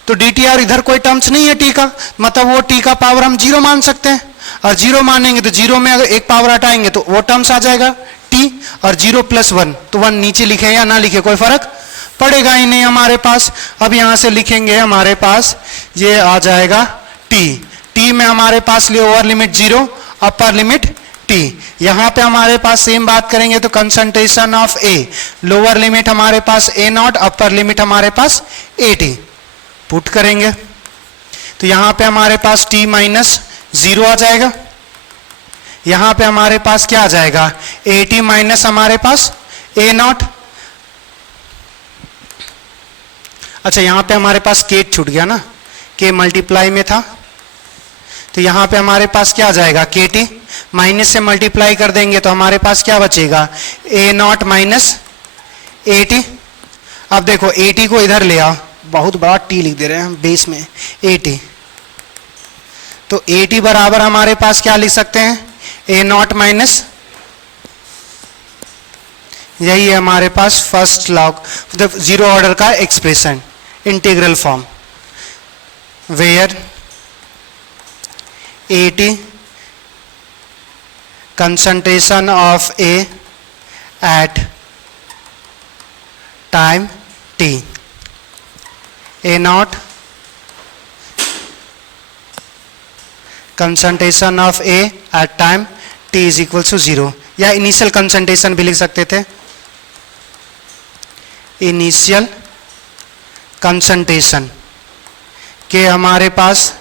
तो DTR इधर कोई टर्म्स नहीं है टी का, मतलब वो टी का पावर हम 0 मान सकते हैं, और 0 मानेंगे तो 0 में अगर एक पावर हटाएंगे तो वो टर्म्स आ जाएगा टी, और 0 + 1, तो 1 नीचे लिखे या ना लिखे कोई फर्क पड़ेगा ही नहीं हमारे पास। अब यहां से लिखेंगे हमारे पास ये आ जाएगा टी, टी में हमारे पास lower limit 0, upper limit T. यहां पे हमारे पास सेम बात करेंगे तो concentration of A, lower limit हमारे पास A0, अपर लिमिट हमारे पास AT पुट करेंगे तो यहां पे हमारे पास T - 0 आ जाएगा, यहां पे हमारे पास क्या आ जाएगा AT माइनस हमारे पास A0। अच्छा यहां पे हमारे पास K छूट गया ना, K मल्टीप्लाई में था, तो यहां पे हमारे पास क्या आ जाएगा KT, माइनस से मल्टीप्लाई कर देंगे तो हमारे पास क्या बचेगा A0 - AT। अब देखो AT को इधर ले आओ, बहुत बड़ा T लिख दे रहे हैं हम बेस में, AT, तो AT बराबर हमारे पास क्या लिख सकते हैं A0 - यही है हमारे पास फर्स्ट लॉग जीरो ऑर्डर का expression, integral form, where AT concentration of A at time t, A0 concentration of A at time t is equals to 0, या इनिशियल कंसंट्रेशन भी लिख सकते थे, इनिशियल कंसंट्रेशन के हमारे पास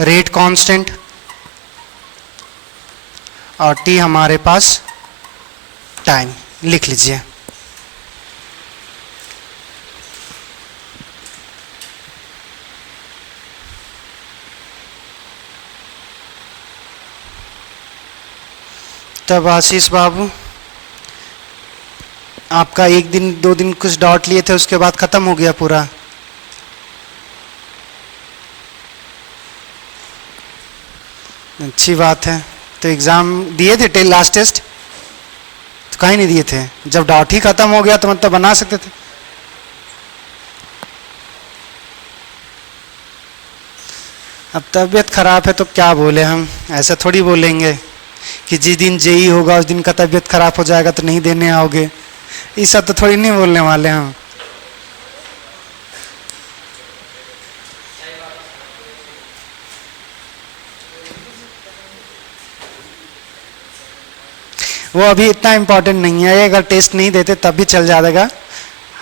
रेट कांस्टेंट और टी हमारे पास टाइम, लिख लीजिए। तब आशीष बाबू आपका 1 दिन 2 दिन कुछ डॉट लिए थे, उसके बाद खत्म हो गया पूरा। अच्छी बात है। तो एग्जाम दिए थे लास्ट टेस्ट? तो कहीं नहीं दिए थे, जब डॉट ही खत्म हो गया तो मतलब बना सकते थे। अब तबीयत खराब है तो क्या बोले हम, ऐसा थोड़ी बोलेंगे कि जिस दिन जेई होगा उस दिन का तबीयत खराब हो जाएगा तो नहीं देने आओगे, ये सब तो थोड़ी नहीं बोलने वाले हम। वो अभी इतना इम्पोर्टेंट नहीं है, अगर टेस्ट नहीं देते तब भी चल जाएगा।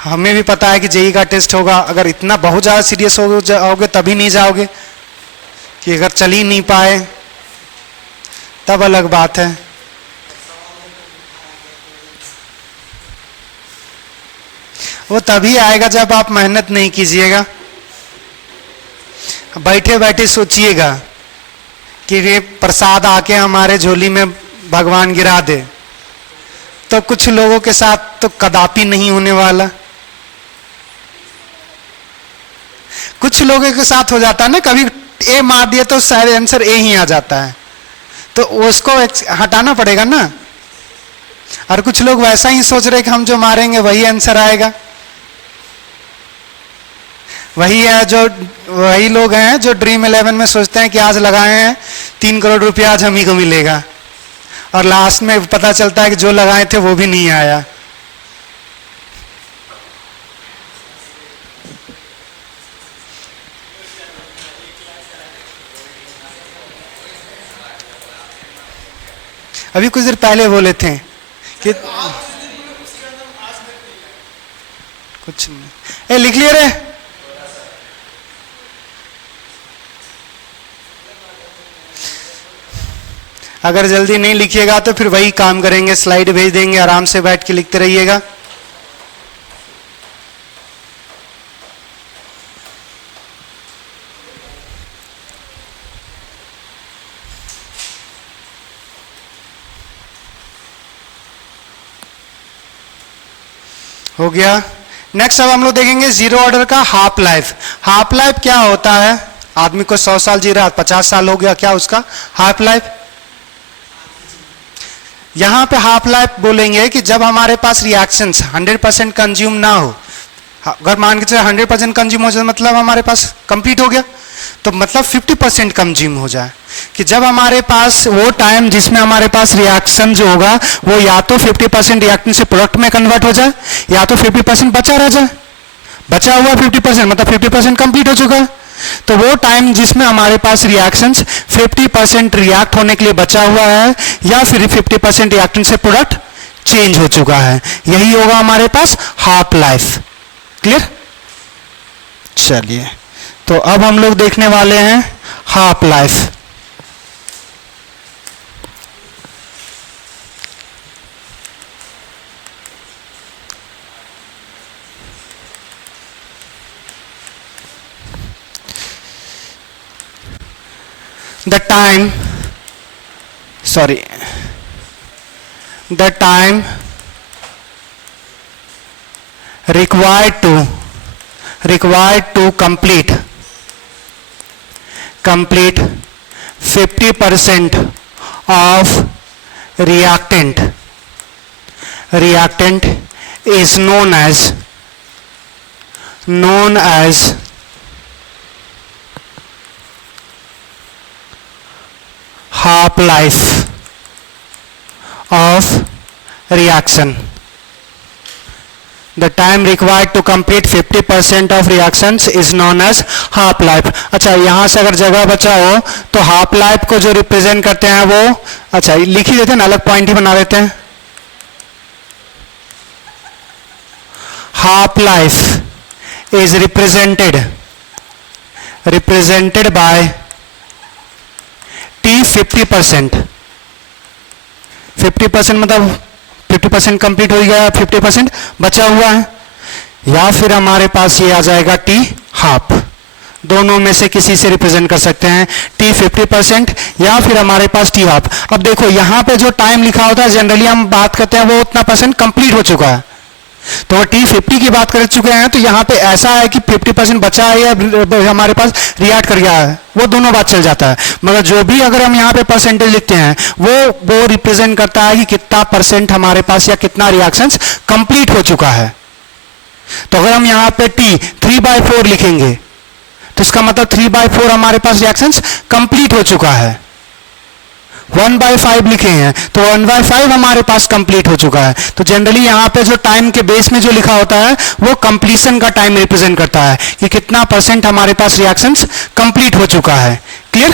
हमें भी पता है कि जेई का टेस्ट होगा, अगर इतना बहुत ज़्यादा सीरियस हो जाओगे तभी नहीं जाओगे, कि अगर चल ही नहीं पाए तब अलग बात है। वो तभी आएगा जब आप मेहनत नहीं कीजिएगा, बैठे बैठे सोचिएगा कि ये प्रसाद आके हमारे झोली में भगवान गिरा दे, तो कुछ लोगों के साथ तो कदापि नहीं होने वाला। कुछ लोगों के साथ हो जाता है ना, कभी ए मार दिया तो सारे आंसर ए ही आ जाता है, तो उसको हटाना पड़ेगा ना। और कुछ लोग वैसा ही सोच रहे कि हम जो मारेंगे वही आंसर आएगा। वही लोग हैं जो ड्रीम 11 में सोचते हैं कि आज लगाए हैं 3 करोड़ रुपया आज हम ही को मिलेगा, और लास्ट में पता चलता है कि जो लगाए थे वो भी नहीं आया। अभी कुछ देर पहले बोले थे कि कुछ नहीं, लिख लिए रे। अगर जल्दी नहीं लिखिएगा तो फिर वही काम करेंगे, स्लाइड भेज देंगे, आराम से बैठ के लिखते रहिएगा। हो गया। नेक्स्ट अब हम लोग देखेंगे जीरो ऑर्डर का हाफ लाइफ। हाफ लाइफ क्या होता है? आदमी को 100 साल जी रहा, 50 साल हो गया, क्या उसका हाफ लाइफ? यहां पे हाफ लाइफ बोलेंगे कि जब हमारे पास रिएक्शंस 100% कंज्यूम ना हो, अगर मान के चले 100% कंज्यूम हो जाए मतलब हमारे पास कंप्लीट हो गया, तो मतलब 50% कंज्यूम हो जाए, कि जब हमारे पास वो टाइम जिसमें हमारे पास रिएक्शन जो होगा वो या तो 50% रिएक्टेंट से प्रोडक्ट में कन्वर्ट हो जाए या तो 50% बचा रह जाए। बचा हुआ 50% मतलब 50% कंप्लीट हो चुका है। तो वो टाइम जिसमें हमारे पास रिएक्शंस 50% रिएक्ट होने के लिए बचा हुआ है या फिर 50% रिएक्टेंट से प्रोडक्ट चेंज हो चुका है, यही होगा हमारे पास हाफ लाइफ। क्लियर? चलिए, तो अब हम लोग देखने वाले हैं half life. the time required to complete 50% of reactant is known as half life of reaction. The time required to complete 50% of reactions is known as half life. अच्छा, यहां से अगर जगह बचा हो तो हाफ लाइफ को जो रिप्रेजेंट करते हैं वो, अच्छा लिख ही देते हैं ना, अलग पॉइंट ही बना देते हैं। Half life is represented by T 50%। 50% मतलब 50% कंप्लीट हो गया, 50% बचा हुआ है, या फिर हमारे पास ये आ जाएगा T हाफ। दोनों में से किसी से रिप्रेजेंट कर सकते हैं, T 50% या फिर हमारे पास T हाफ। अब देखो यहां पे जो टाइम लिखा होता है जनरली हम बात करते हैं वो उतना परसेंट कंप्लीट हो चुका है, तो T 50 की बात कर चुके हैं, तो यहाँ पे ऐसा है कि 50% बचा है या हमारे पास रिएक्ट कर गया है, वो दोनों बात चल जाता है। मगर जो भी अगर हम यहाँ पे परसेंटेज लिखते हैं वो रिप्रेजेंट करता है कि कितना परसेंट हमारे पास या कितना रिएक्शंस कंप्लीट हो चुका है। तो अगर हम यहाँ पे T 3/4 लिखेंगे तो इसका मतलब 3/4 हमारे पास रिएक्शंस कंप्लीट हो चुका है। 1/5 लिखे हैं तो 1/5 हमारे पास कंप्लीट हो चुका है। तो जनरली यहाँ पे जो टाइम के बेस में जो लिखा होता है वो कंप्लीशन का टाइम रिप्रेजेंट करता है कि कितना परसेंट हमारे पास रिएक्शंस कंप्लीट हो चुका है। क्लियर?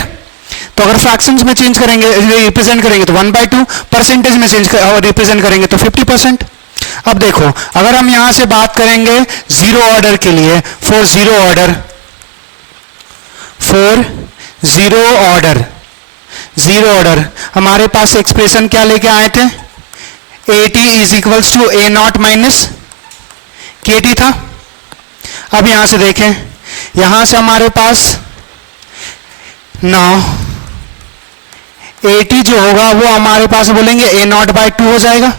तो अगर फ्रैक्शंस में चेंज करेंगे, रिप्रेजेंट करेंगे तो 1/2, परसेंटेज में चेंज रिप्रेजेंट करेंगे तो 50%। अब देखो अगर हम यहां से बात करेंगे जीरो ऑर्डर के लिए, फॉर जीरो ऑर्डर हमारे पास एक्सप्रेशन क्या लेके आए थे, AT is equals to A0 minus KT था। अब यहां से देखें, यहां से हमारे पास नाउ AT जो होगा वो हमारे पास बोलेंगे A0/2 हो जाएगा।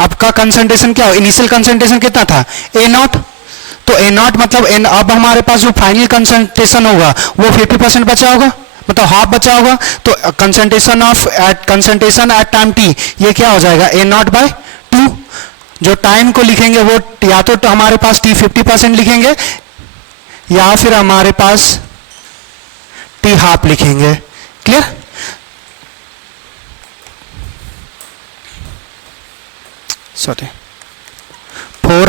अब का कंसंट्रेशन क्या हो, इनिशियल कंसंट्रेशन कितना था A0, तो A0 मतलब अब हमारे पास जो फाइनल कंसंट्रेशन होगा वो 50% बचा होगा, मतलब हाफ बचा होगा। तो कंसंट्रेशन एट टाइम T ये क्या हो जाएगा A0/2। जो टाइम को लिखेंगे वो या तो हमारे पास T 50% लिखेंगे या फिर हमारे पास T हाफ लिखेंगे। Clear? Sorry, for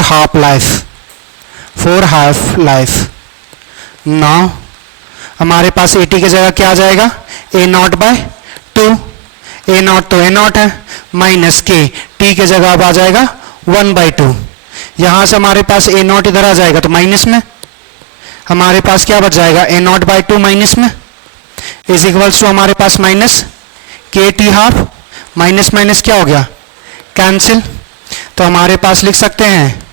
half life now हमारे पास AT की जगह क्या आ जाएगा A0/2। A0 तो A0 है माइनस K, T की जगह अब आ जाएगा 1/2। यहां से हमारे पास A0 इधर आ जाएगा तो माइनस में हमारे पास क्या बच जाएगा A0/2 माइनस में इज इक्वल्स टू हमारे पास minus KT half, minus minus क्या हो गया कैंसिल। तो हमारे पास लिख सकते हैं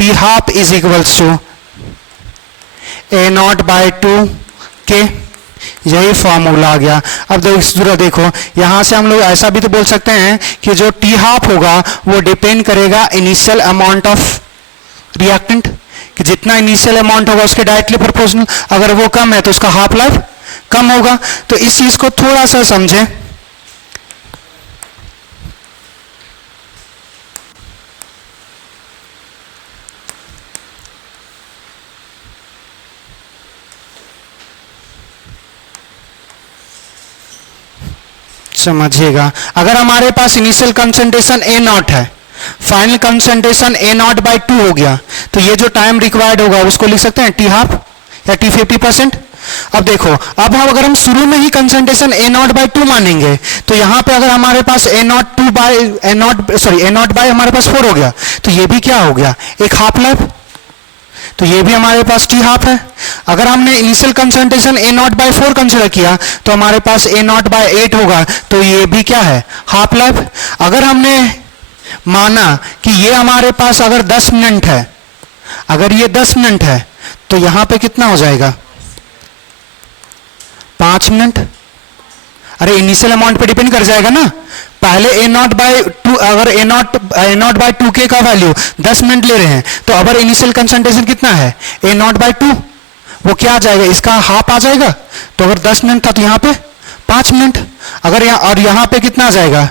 T half is equals to A0/2 के, यही फॉर्मूला आ गया। अब देखो यहां से हम लोग ऐसा भी तो बोल सकते हैं कि जो T हाफ होगा वो डिपेंड करेगा इनिशियल अमाउंट ऑफ रिएक्टेंट, कि जितना इनिशियल अमाउंट होगा उसके डायरेक्टली प्रोपोर्शनल, अगर वो कम है तो उसका हाफ लाइफ कम होगा। तो इस चीज को थोड़ा सा समझें। समझिएगा, अगर हमारे पास इनिशियल कंसंट्रेशन ए नॉट है, final concentration A not by 2 हो गया, तो ये जो टाइम रिक्वायर्ड होगा उसको लिख सकते हैं टी हाफ या टी 50%। अब देखो, अब हम अगर हम शुरू में ही कंसंट्रेशन ए नॉट बाई 2 मानेंगे, तो यहां पे अगर हमारे पास ए नॉट बाई हमारे पास 4 हो गया, तो ये भी क्या हो गया, एक हाफ लाइफ, तो ये भी हमारे पास टी हाफ है। अगर हमने initial concentration A not by 4 consider किया, तो हमारे पास ए नॉट बाई 8 होगा, तो ये भी क्या है, हाफ लाइफ। अगर हमने माना कि ये हमारे पास अगर 10 मिनट है, अगर ये 10 मिनट है, तो यहां पे कितना हो जाएगा, 5 मिनट। अरे इनिशियल अमाउंट पे डिपेंड कर जाएगा ना, पहले ए नॉट बाई 2, अगर ए नॉट बाई 2k का वैल्यू 10 मिनट ले रहे हैं, तो अगर इनिशियल कंसंट्रेशन कितना है, ए नॉट बाई 2, वो क्या आ जाएगा, इसका हाफ आ जाएगा। तो अगर 10 मिनट था तो यहां पे 5 मिनट, अगर और यहां पे कितना आ जाएगा,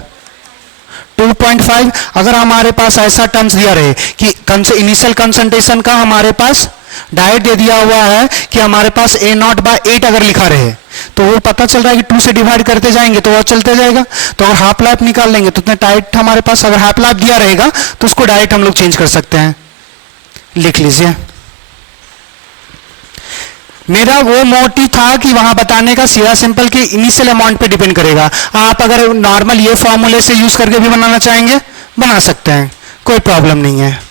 2.5। अगर हमारे पास ऐसा टर्म्स दिया रहे कि इनिशियल कंसंट्रेशन का हमारे पास डायरेक्ट दे दिया हुआ है कि हमारे पास ए नॉट बाई 8 अगर लिखा रहे, तो वो पता चल रहा है कि 2 से डिवाइड करते जाएंगे तो वो चलते जाएगा। तो अगर हाफ लाइफ निकाल लेंगे तो उतने डायरेक्ट हमारे पास, अगर हाफ लाइफ दिया रहेगा तो उसको डायरेक्ट हम लोग चेंज कर सकते हैं। लिख लीजिए, मेरा वो मोटिव था कि वहां बताने का सीधा सिंपल कि इनिशियल अमाउंट पे डिपेंड करेगा। आप अगर नॉर्मल ये फॉर्मूले से यूज करके भी बनाना चाहेंगे बना सकते हैं, कोई प्रॉब्लम नहीं है।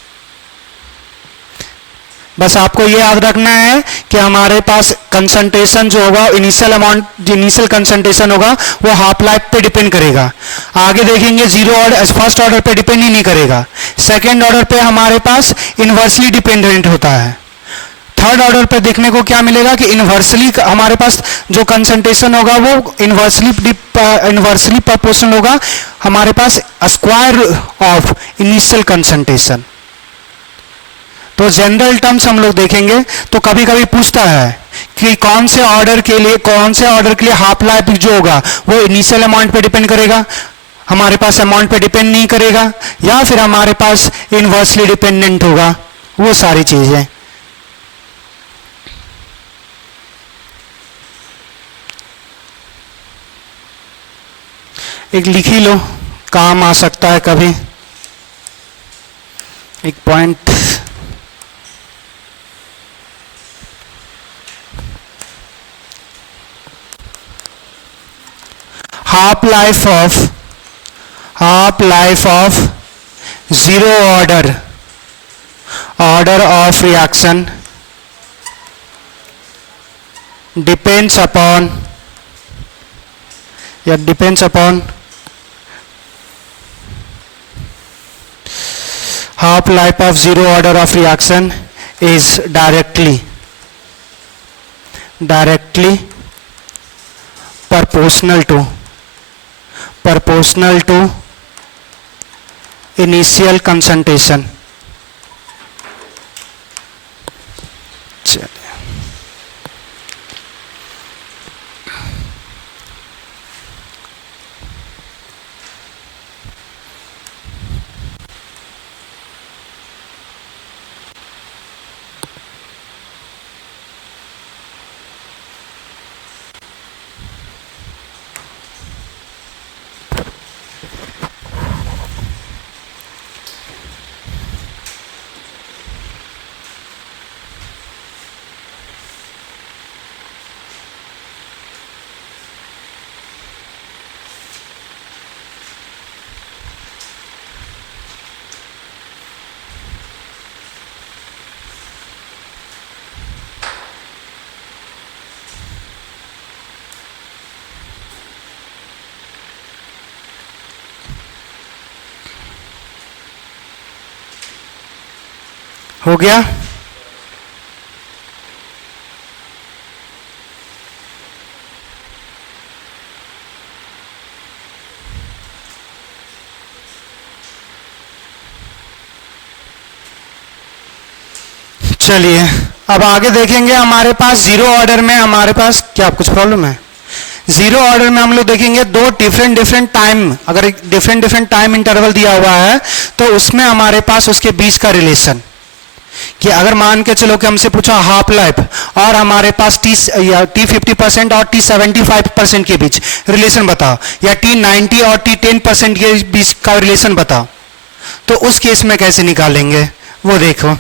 बस आपको ये याद रखना है कि हमारे पास कंसंट्रेशन जो होगा, इनिशियल अमाउंट, जो इनिशियल कंसंट्रेशन होगा वो हाफ लाइफ पे डिपेंड करेगा। आगे देखेंगे जीरो ऑर्डर, फर्स्ट ऑर्डर पे डिपेंड ही नहीं करेगा, सेकेंड ऑर्डर पे हमारे पास इनवर्सली डिपेंडेंट होता है। थर्ड ऑर्डर पे देखने को क्या मिलेगा कि इनवर्सली हमारे पास जो कंसंट्रेशन होगा वो इनवर्सली प्रोपोर्शनल होगा हमारे पास स्क्वायर ऑफ इनिशियल कंसंट्रेशन। तो जनरल टर्म्स हम लोग देखेंगे तो कभी कभी पूछता है कि कौन से ऑर्डर के लिए हाफ लाइफ जो होगा वो इनिशियल अमाउंट पे डिपेंड करेगा, हमारे पास अमाउंट पे डिपेंड नहीं करेगा, या फिर हमारे पास इनवर्सली डिपेंडेंट होगा, वो सारी चीजें। एक लिख ही लो, काम आ सकता है कभी। एक point, half life of zero order of reaction depends upon half life of zero order of reaction is directly proportional to initial concentration। चलिए, हो गया। चलिए अब आगे देखेंगे हमारे पास जीरो ऑर्डर में हमारे पास क्या कुछ प्रॉब्लम है। जीरो ऑर्डर में हम लोग देखेंगे दो डिफरेंट टाइम, अगर डिफरेंट टाइम इंटरवल दिया हुआ है तो उसमें हमारे पास उसके बीच का रिलेशन, कि अगर मान के चलो कि हमसे पूछा हाफ लाइफ और हमारे पास टी 50% और टी 75% के बीच रिलेशन बताओ, या टी 90 और टी 10% के बीच का रिलेशन बताओ, तो उस केस में कैसे निकालेंगे वो देखो।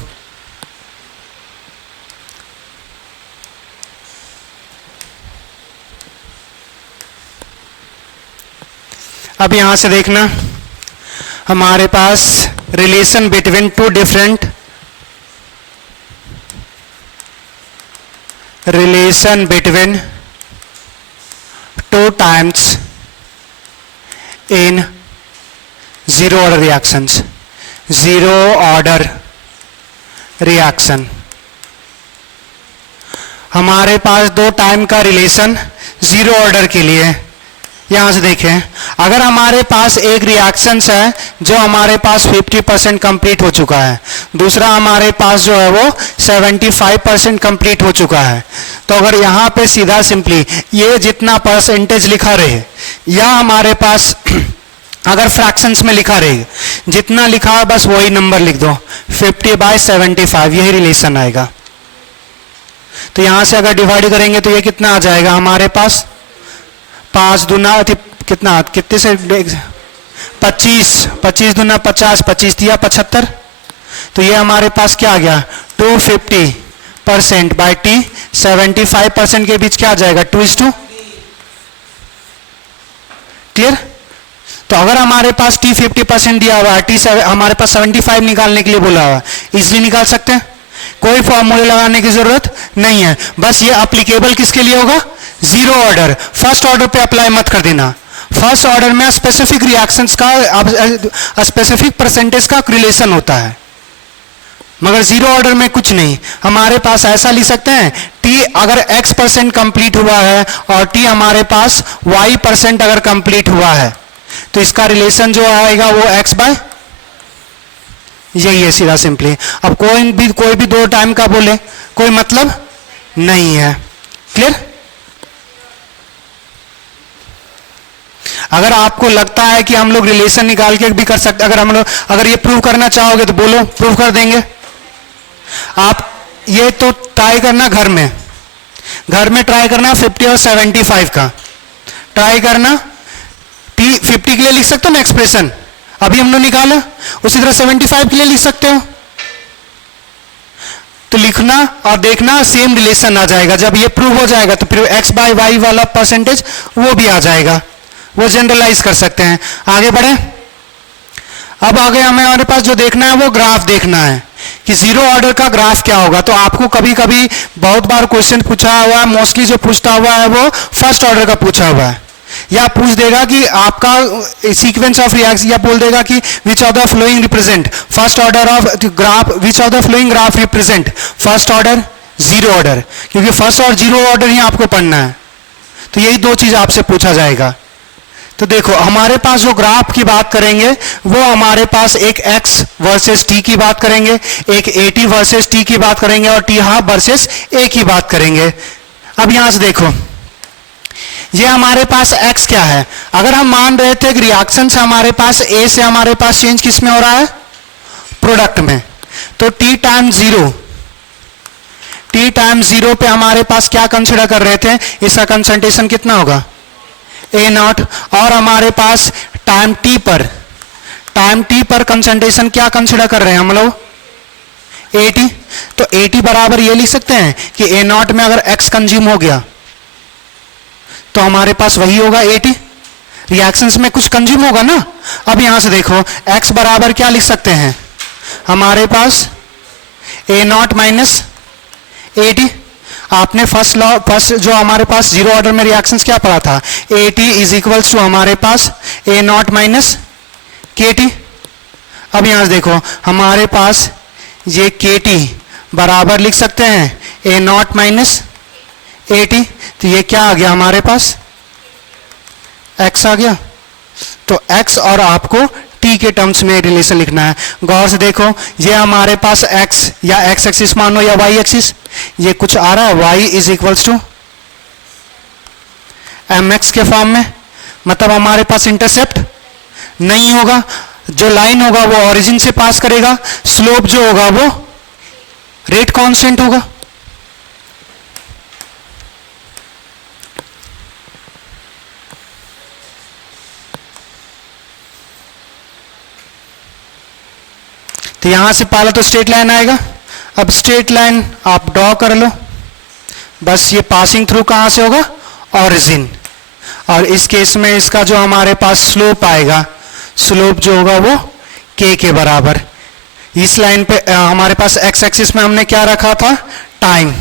अब यहां से देखना, हमारे पास relation between two different relation between two times in zero order reactions, zero order reaction। हमारे पास दो टाइम का रिलेशन जीरो ऑर्डर के लिए, यहां से देखें, अगर हमारे पास एक रिएक्शन है जो हमारे पास 50% कंप्लीट हो चुका है, दूसरा हमारे पास जो है वो 75% कंप्लीट हो चुका है, तो अगर यहां पे सीधा सिंपली ये जितना परसेंटेज लिखा रहे, या हमारे पास अगर फ्रैक्शंस में लिखा रहे, जितना लिखा है बस वही नंबर लिख दो, 50/75, यही रिलेशन आएगा। तो यहां से अगर डिवाइड करेंगे तो ये कितना आ जाएगा हमारे पास, 5 दूना कितना, कितने से 25, 25 दूना 50, 25 दिया 75, तो ये हमारे पास क्या आ गया 250% बाई टी 75% के बीच क्या आ जाएगा 2:2। क्लियर? तो अगर हमारे पास टी 50% दिया हुआ है, टी हमारे पास 75 निकालने के लिए बोला हुआ है, इजिली निकाल सकते हैं, कोई फॉर्मूले लगाने की जरूरत नहीं है। बस ये अप्लीकेबल किसके लिए होगा, जीरो ऑर्डर। फर्स्ट ऑर्डर पे अप्लाई मत कर देना, फर्स्ट ऑर्डर में स्पेसिफिक रिएक्शंस का स्पेसिफिक परसेंटेज का रिलेशन होता है, मगर जीरो ऑर्डर में कुछ नहीं। हमारे पास ऐसा लिख सकते हैं, टी अगर x% कंप्लीट हुआ है और टी हमारे पास y% अगर कंप्लीट हुआ है, तो इसका रिलेशन जो आएगा वो x/, यही है सीधा सिंपली। अब कोई भी दो टाइम का बोले कोई मतलब नहीं है। क्लियर? अगर आपको लगता है कि हम लोग रिलेशन निकाल के भी कर सकते, अगर ये प्रूव करना चाहोगे तो बोलो, प्रूव कर देंगे। आप ये तो ट्राई करना घर में ट्राई करना 50 और 75 का ट्राई करना। टी 50 के लिए लिख सकते हो ना एक्सप्रेशन, अभी हम लोग निकाला, उसी तरह 75 के लिए लिख सकते हो, तो लिखना और देखना सेम रिलेशन आ जाएगा। जब ये प्रूव हो जाएगा तो फिर x/y वाला परसेंटेज वो भी आ जाएगा, वो जनरलाइज कर सकते हैं। आगे बढ़े। अब आगे हमारे पास जो देखना है वो ग्राफ देखना है कि जीरो ऑर्डर का ग्राफ क्या होगा। तो आपको कभी कभी बहुत बार क्वेश्चन पूछा हुआ है, मोस्टली जो पूछता हुआ है वो फर्स्ट ऑर्डर का पूछा हुआ है, या पूछ देगा कि आपका सीक्वेंस ऑफ रिएक्शन, या बोल देगा कि which of the flowing represent first order of graph, which of the flowing graph represent first order zero order, क्योंकि फर्स्ट और जीरो ऑर्डर ही आपको पढ़ना है। तो यही दो चीज आपसे पूछा जाएगा। तो देखो हमारे पास जो ग्राफ की बात करेंगे वो हमारे पास एक x वर्सेस t की बात करेंगे, एक at वर्सेस t की बात करेंगे, और t हाफ वर्सेस a की बात करेंगे। अब यहां से देखो ये हमारे पास x क्या है, अगर हम मान रहे थे कि रिएक्शन से हमारे पास a से हमारे पास चेंज किस में हो रहा है, प्रोडक्ट में, तो t टाइम्स 0 पे हमारे पास क्या कंसिडर कर रहे थे, इसका कंसंट्रेशन कितना होगा A0, और हमारे पास टाइम t पर कंसंट्रेशन क्या कंसिडर कर रहे हैं हम लोग, AT। तो AT बराबर ये लिख सकते हैं कि A0 में अगर x कंज्यूम हो गया तो हमारे पास वही होगा AT, रिएक्शंस में कुछ कंज्यूम होगा ना। अब यहां से देखो x बराबर क्या लिख सकते हैं हमारे पास A0 माइनस AT। आपने फर्स्ट जो हमारे पास जीरो ऑर्डर में रिएक्शंस क्या पढ़ा था, AT इज इक्वल्स टू हमारे पास A0 माइनस KT। अब यहां से देखो हमारे पास ये KT बराबर लिख सकते हैं A0 माइनस AT, तो ये क्या आ गया हमारे पास x आ गया। तो x और आपको t के टर्म्स में रिलेशन लिखना है। गौर से देखो ये हमारे पास x या x एक्सिस मानो या y एक्सिस, ये कुछ आ रहा है y is equals to mx के फॉर्म में, मतलब हमारे पास इंटरसेप्ट नहीं होगा, जो लाइन होगा वो ओरिजिन से पास करेगा, स्लोप जो होगा वो रेट कांस्टेंट होगा। तो यहां से पहला तो स्ट्रेट लाइन आएगा। अब स्ट्रेट लाइन आप ड्रॉ कर लो, बस ये पासिंग थ्रू कहां से होगा, ऑरिजिन। और इस केस में इसका जो हमारे पास स्लोप आएगा, स्लोप जो होगा वो के बराबर। इस लाइन पे हमारे पास एक्स एक्सिस में हमने क्या रखा था, टाइम,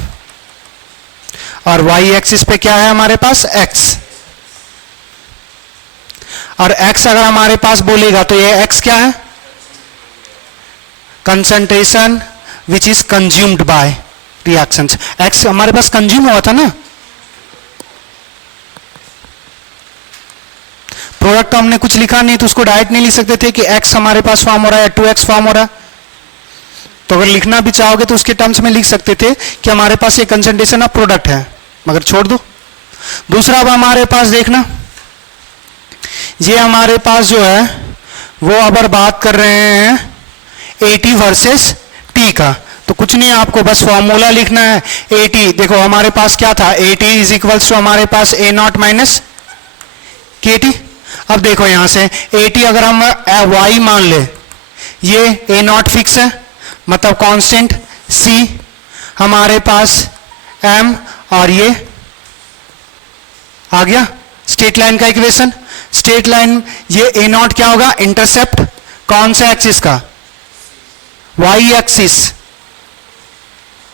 और वाई एक्सिस पे क्या है हमारे पास, एक्स। और एक्स अगर हमारे पास बोलेगा तो ये एक्स क्या है, concentration which is consumed by reactions. X हमारे पास कंज्यूम हुआ था ना, प्रोडक्ट तो हमने कुछ लिखा नहीं तो उसको डायरेक्ट नहीं लिख सकते थे कि x हमारे पास फॉर्म हो रहा है या 2x फॉर्म हो रहा है। तो अगर लिखना भी चाहोगे तो उसके टर्म्स में लिख सकते थे कि हमारे पास ये कंसंट्रेशन ऑफ प्रोडक्ट है, मगर छोड़ दो। दूसरा अब हमारे पास देखना, ये हमारे पास जो है वो अगर बात कर रहे हैं AT वर्सेस T का, तो कुछ नहीं, आपको बस फॉर्मूला लिखना है। AT देखो हमारे पास क्या था, AT इज इक्वल्स टू हमारे पास A0 माइनस KT। अब देखो यहां से AT अगर हम y मान ले, ये A0 फिक्स है मतलब कांस्टेंट, C हमारे पास M, और ये आ गया स्ट्रेट लाइन का इक्वेशन। स्ट्रेट लाइन ये A0 क्या होगा, इंटरसेप्ट कौन सा एक्सिस का, y एक्सिस।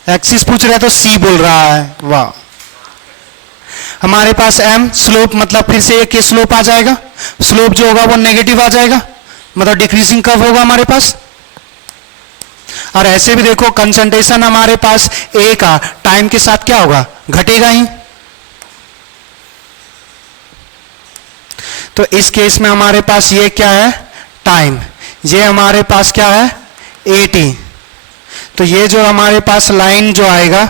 एक्सिस पूछ रहा है तो C बोल रहा है, वाह। हमारे पास m स्लोप मतलब फिर से एक स्लोप आ जाएगा, स्लोप जो होगा वो नेगेटिव आ जाएगा, मतलब डिक्रीजिंग कर्व होगा हमारे पास। और ऐसे भी देखो कंसंट्रेशन हमारे पास A का टाइम के साथ क्या होगा, घटेगा ही। तो इस केस में हमारे पास ये क्या है, टाइम, ये हमारे पास क्या है, AT। तो ये जो हमारे पास लाइन जो आएगा,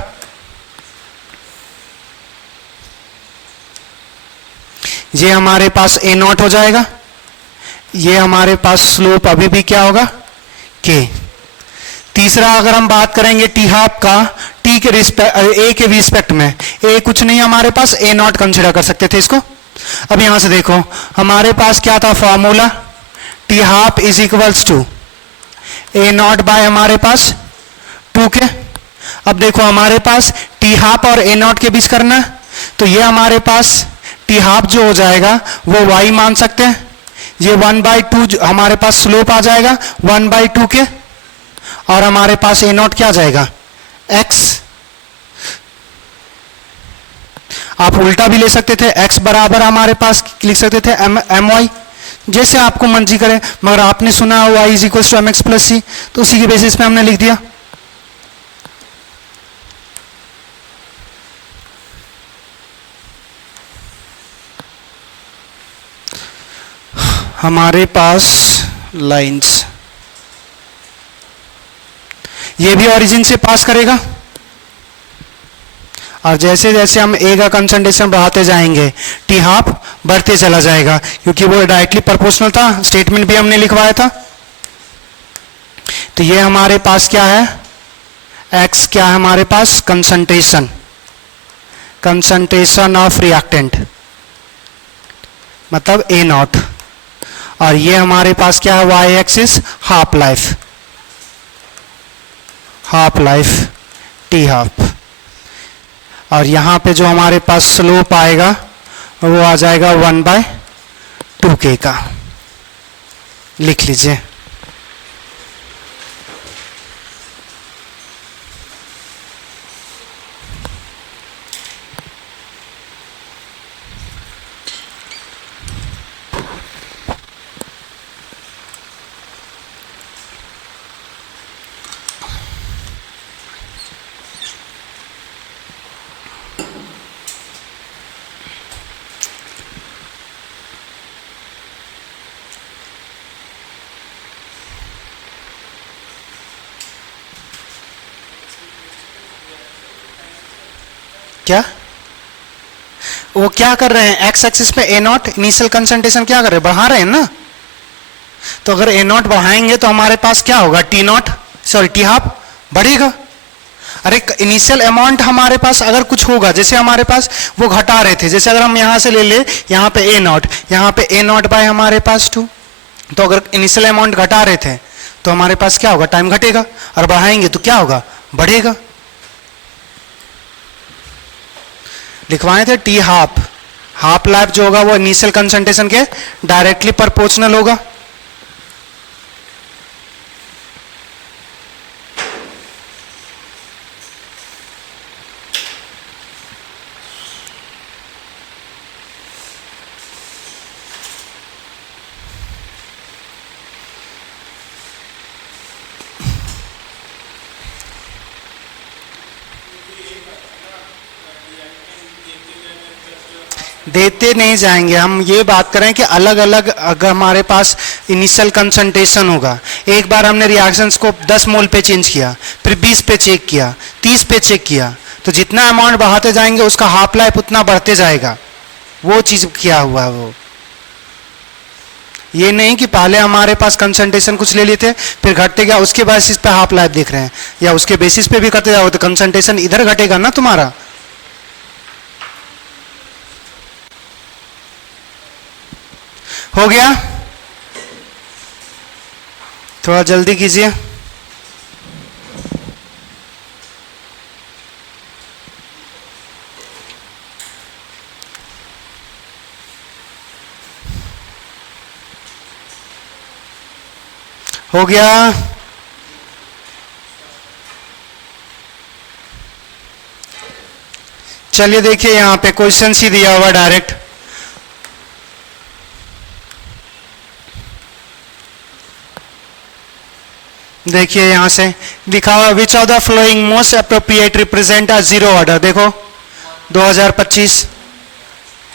ये हमारे पास A0 हो जाएगा, ये हमारे पास स्लोप अभी भी क्या होगा, K। तीसरा अगर हम बात करेंगे टी हाफ का, टी के रिस्पेक्ट, A के रिस्पेक्ट में, A कुछ नहीं हमारे पास, A0 कंसिडर कर सकते थे इसको। अब यहां से देखो हमारे पास क्या था formula, t half is equals to A0 by हमारे पास 2K। अब देखो हमारे पास टी हाफ और A0 के बीच करना है, तो ये हमारे पास टी हाफ जो हो जाएगा वो y मान सकते हैं, ये 1/2 हमारे पास स्लोप आ जाएगा 1/2K, और हमारे पास A0 क्या आ जाएगा, x। आप उल्टा भी ले सकते थे, x बराबर हमारे पास लिख सकते थे my, जैसे आपको मर्जी करे, मगर आपने सुना y is equal to mx plus c, तो उसी के बेसिस पे हमने लिख दिया। हमारे पास लाइंस, ये भी ओरिजिन से पास करेगा, और जैसे जैसे हम A का कंसंट्रेशन बढ़ाते जाएंगे टी हाफ बढ़ते चला जाएगा, क्योंकि वो डायरेक्टली प्रोपोर्शनल था, स्टेटमेंट भी हमने लिखवाया था। तो ये हमारे पास क्या है, X क्या है हमारे पास, कंसंट्रेशन, कंसंट्रेशन ऑफ रिएक्टेंट मतलब A0, और ये हमारे पास क्या है, y axis half life, half life T half, और यहां पे जो हमारे पास स्लोप आएगा वो आ जाएगा 1/2K का, लिख लीजिए। क्या वो क्या कर रहे हैं, एक्स एक्सिस पे A0 इनिशियल कंसंट्रेशन क्या कर रहे हैं, बढ़ा रहे हैं ना। तो अगर A0 बढ़ाएंगे तो हमारे पास क्या होगा, T0 सॉरी टी हाफ बढ़ेगा, अरे इनिशियल अमाउंट हमारे पास अगर कुछ होगा, जैसे हमारे पास वो घटा रहे थे, जैसे अगर हम यहां से ले ले, यहाँ पे ए नॉट, यहाँ पे ए नॉट बाय हमारे पास 2, तो अगर इनिशियल अमाउंट घटा रहे थे तो हमारे पास क्या होगा, टाइम घटेगा, और बढ़ाएंगे तो क्या होगा, बढ़ेगा। लिखवाए थे टी हाफ लाइफ जो होगा वो इनिशियल कंसंट्रेशन के डायरेक्टली प्रोपोर्शनल होगा। देते नहीं जाएंगे, हम ये बात करें कि अलग अलग अगर हमारे पास इनिशियल कंसंट्रेशन होगा, एक बार हमने रिएक्शंस को 10 मोल पे चेंज किया, फिर 20 पे चेक किया, 30 पे चेक किया, तो जितना अमाउंट बढ़ाते जाएंगे उसका हाफ लाइफ उतना बढ़ते जाएगा। वो चीज किया हुआ है वो, ये नहीं कि पहले हमारे पास कंसंट्रेशन कुछ ले लिए थे फिर घटते गया उसके बेसिस पे हाफ लाइफ देख रहे हैं, या उसके बेसिस पे भी करते जाओ तो कंसंट्रेशन इधर घटेगा ना तुम्हारा। हो गया, थोड़ा जल्दी कीजिए। हो गया, चलिए देखिए यहां पे क्वेश्चन ही दिया हुआ डायरेक्ट। देखिए यहां से लिखा हुआ which of the flowing most appropriate represent a zero order, देखो 2025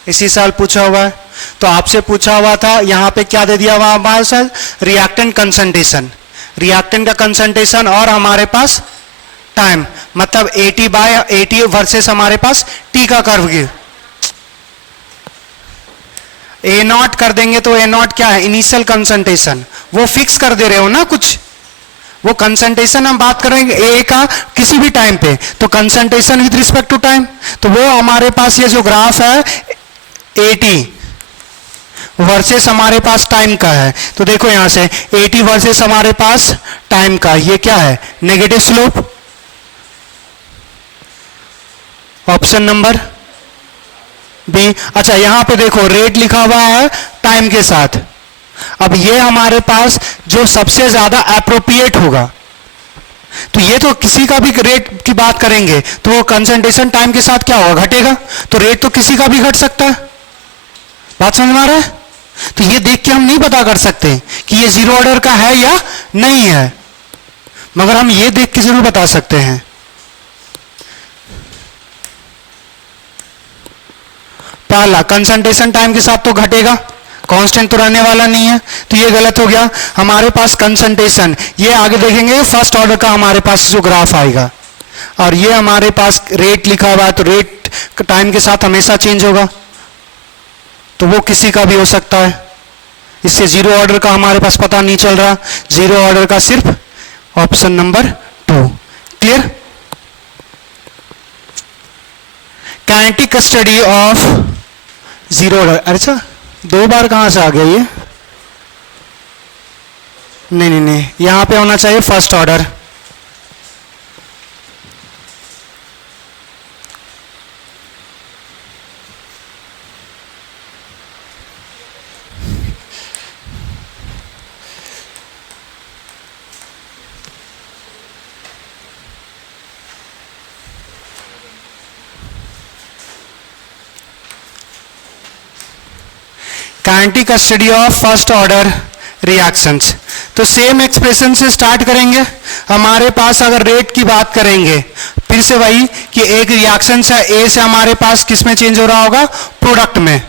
इसी साल पूछा हुआ है, तो आपसे पूछा हुआ था यहां पे क्या दे दिया हुआ हमारे साथ, रिएक्टेंट कंसंट्रेशन, रिएक्टेंट का कंसंट्रेशन और हमारे पास टाइम, मतलब 80/80 वर्सेस हमारे पास टी का कर्व गिव। ए नॉट कर देंगे तो ए नॉट क्या है, इनिशियल कंसंट्रेशन, वो फिक्स कर दे रहे हो ना कुछ, वो कंसंट्रेशन हम बात करेंगे ए का किसी भी टाइम पे, तो concentration with respect to time, तो वो हमारे पास ये जो ग्राफ है 80 वर्सेस हमारे पास टाइम का है, तो देखो यहां से 80 वर्सेस हमारे पास टाइम का, ये क्या है, negative slope, option number B. अच्छा यहां पे देखो रेट लिखा हुआ है टाइम के साथ, अब ये हमारे पास जो सबसे ज्यादा एप्रोप्रिएट होगा, तो ये तो किसी का भी रेट की बात करेंगे तो वो कंसंट्रेशन टाइम के साथ क्या होगा, घटेगा, तो रेट तो किसी का भी घट सकता है, बात समझ में आ रहा है। तो ये देख के हम नहीं पता कर सकते कि ये जीरो ऑर्डर का है या नहीं है, मगर हम ये देख के जरूर बता सकते हैं। पहला कंसंट्रेशन टाइम के साथ तो घटेगा, कांस्टेंट तो रहने वाला नहीं है, तो ये गलत हो गया। हमारे पास कंसंट्रेशन, ये आगे देखेंगे फर्स्ट ऑर्डर का हमारे पास जो ग्राफ आएगा, और ये हमारे पास रेट लिखा हुआ है, तो रेट टाइम के साथ हमेशा चेंज होगा, तो वो किसी का भी हो सकता है, इससे जीरो ऑर्डर का हमारे पास पता नहीं चल रहा, जीरो ऑर्डर का सिर्फ option number 2। Clear. Kinetic study of zero order, अच्छा 2 बार कहां से आ गया ये, नहीं यहां पे होना चाहिए first order. Kinetic study of first order reactions, तो सेम एक्सप्रेशन से स्टार्ट करेंगे। हमारे पास अगर रेट की बात करेंगे, फिर से वही कि एक रिएक्शन है ए से हमारे पास किस में चेंज हो रहा होगा, प्रोडक्ट में।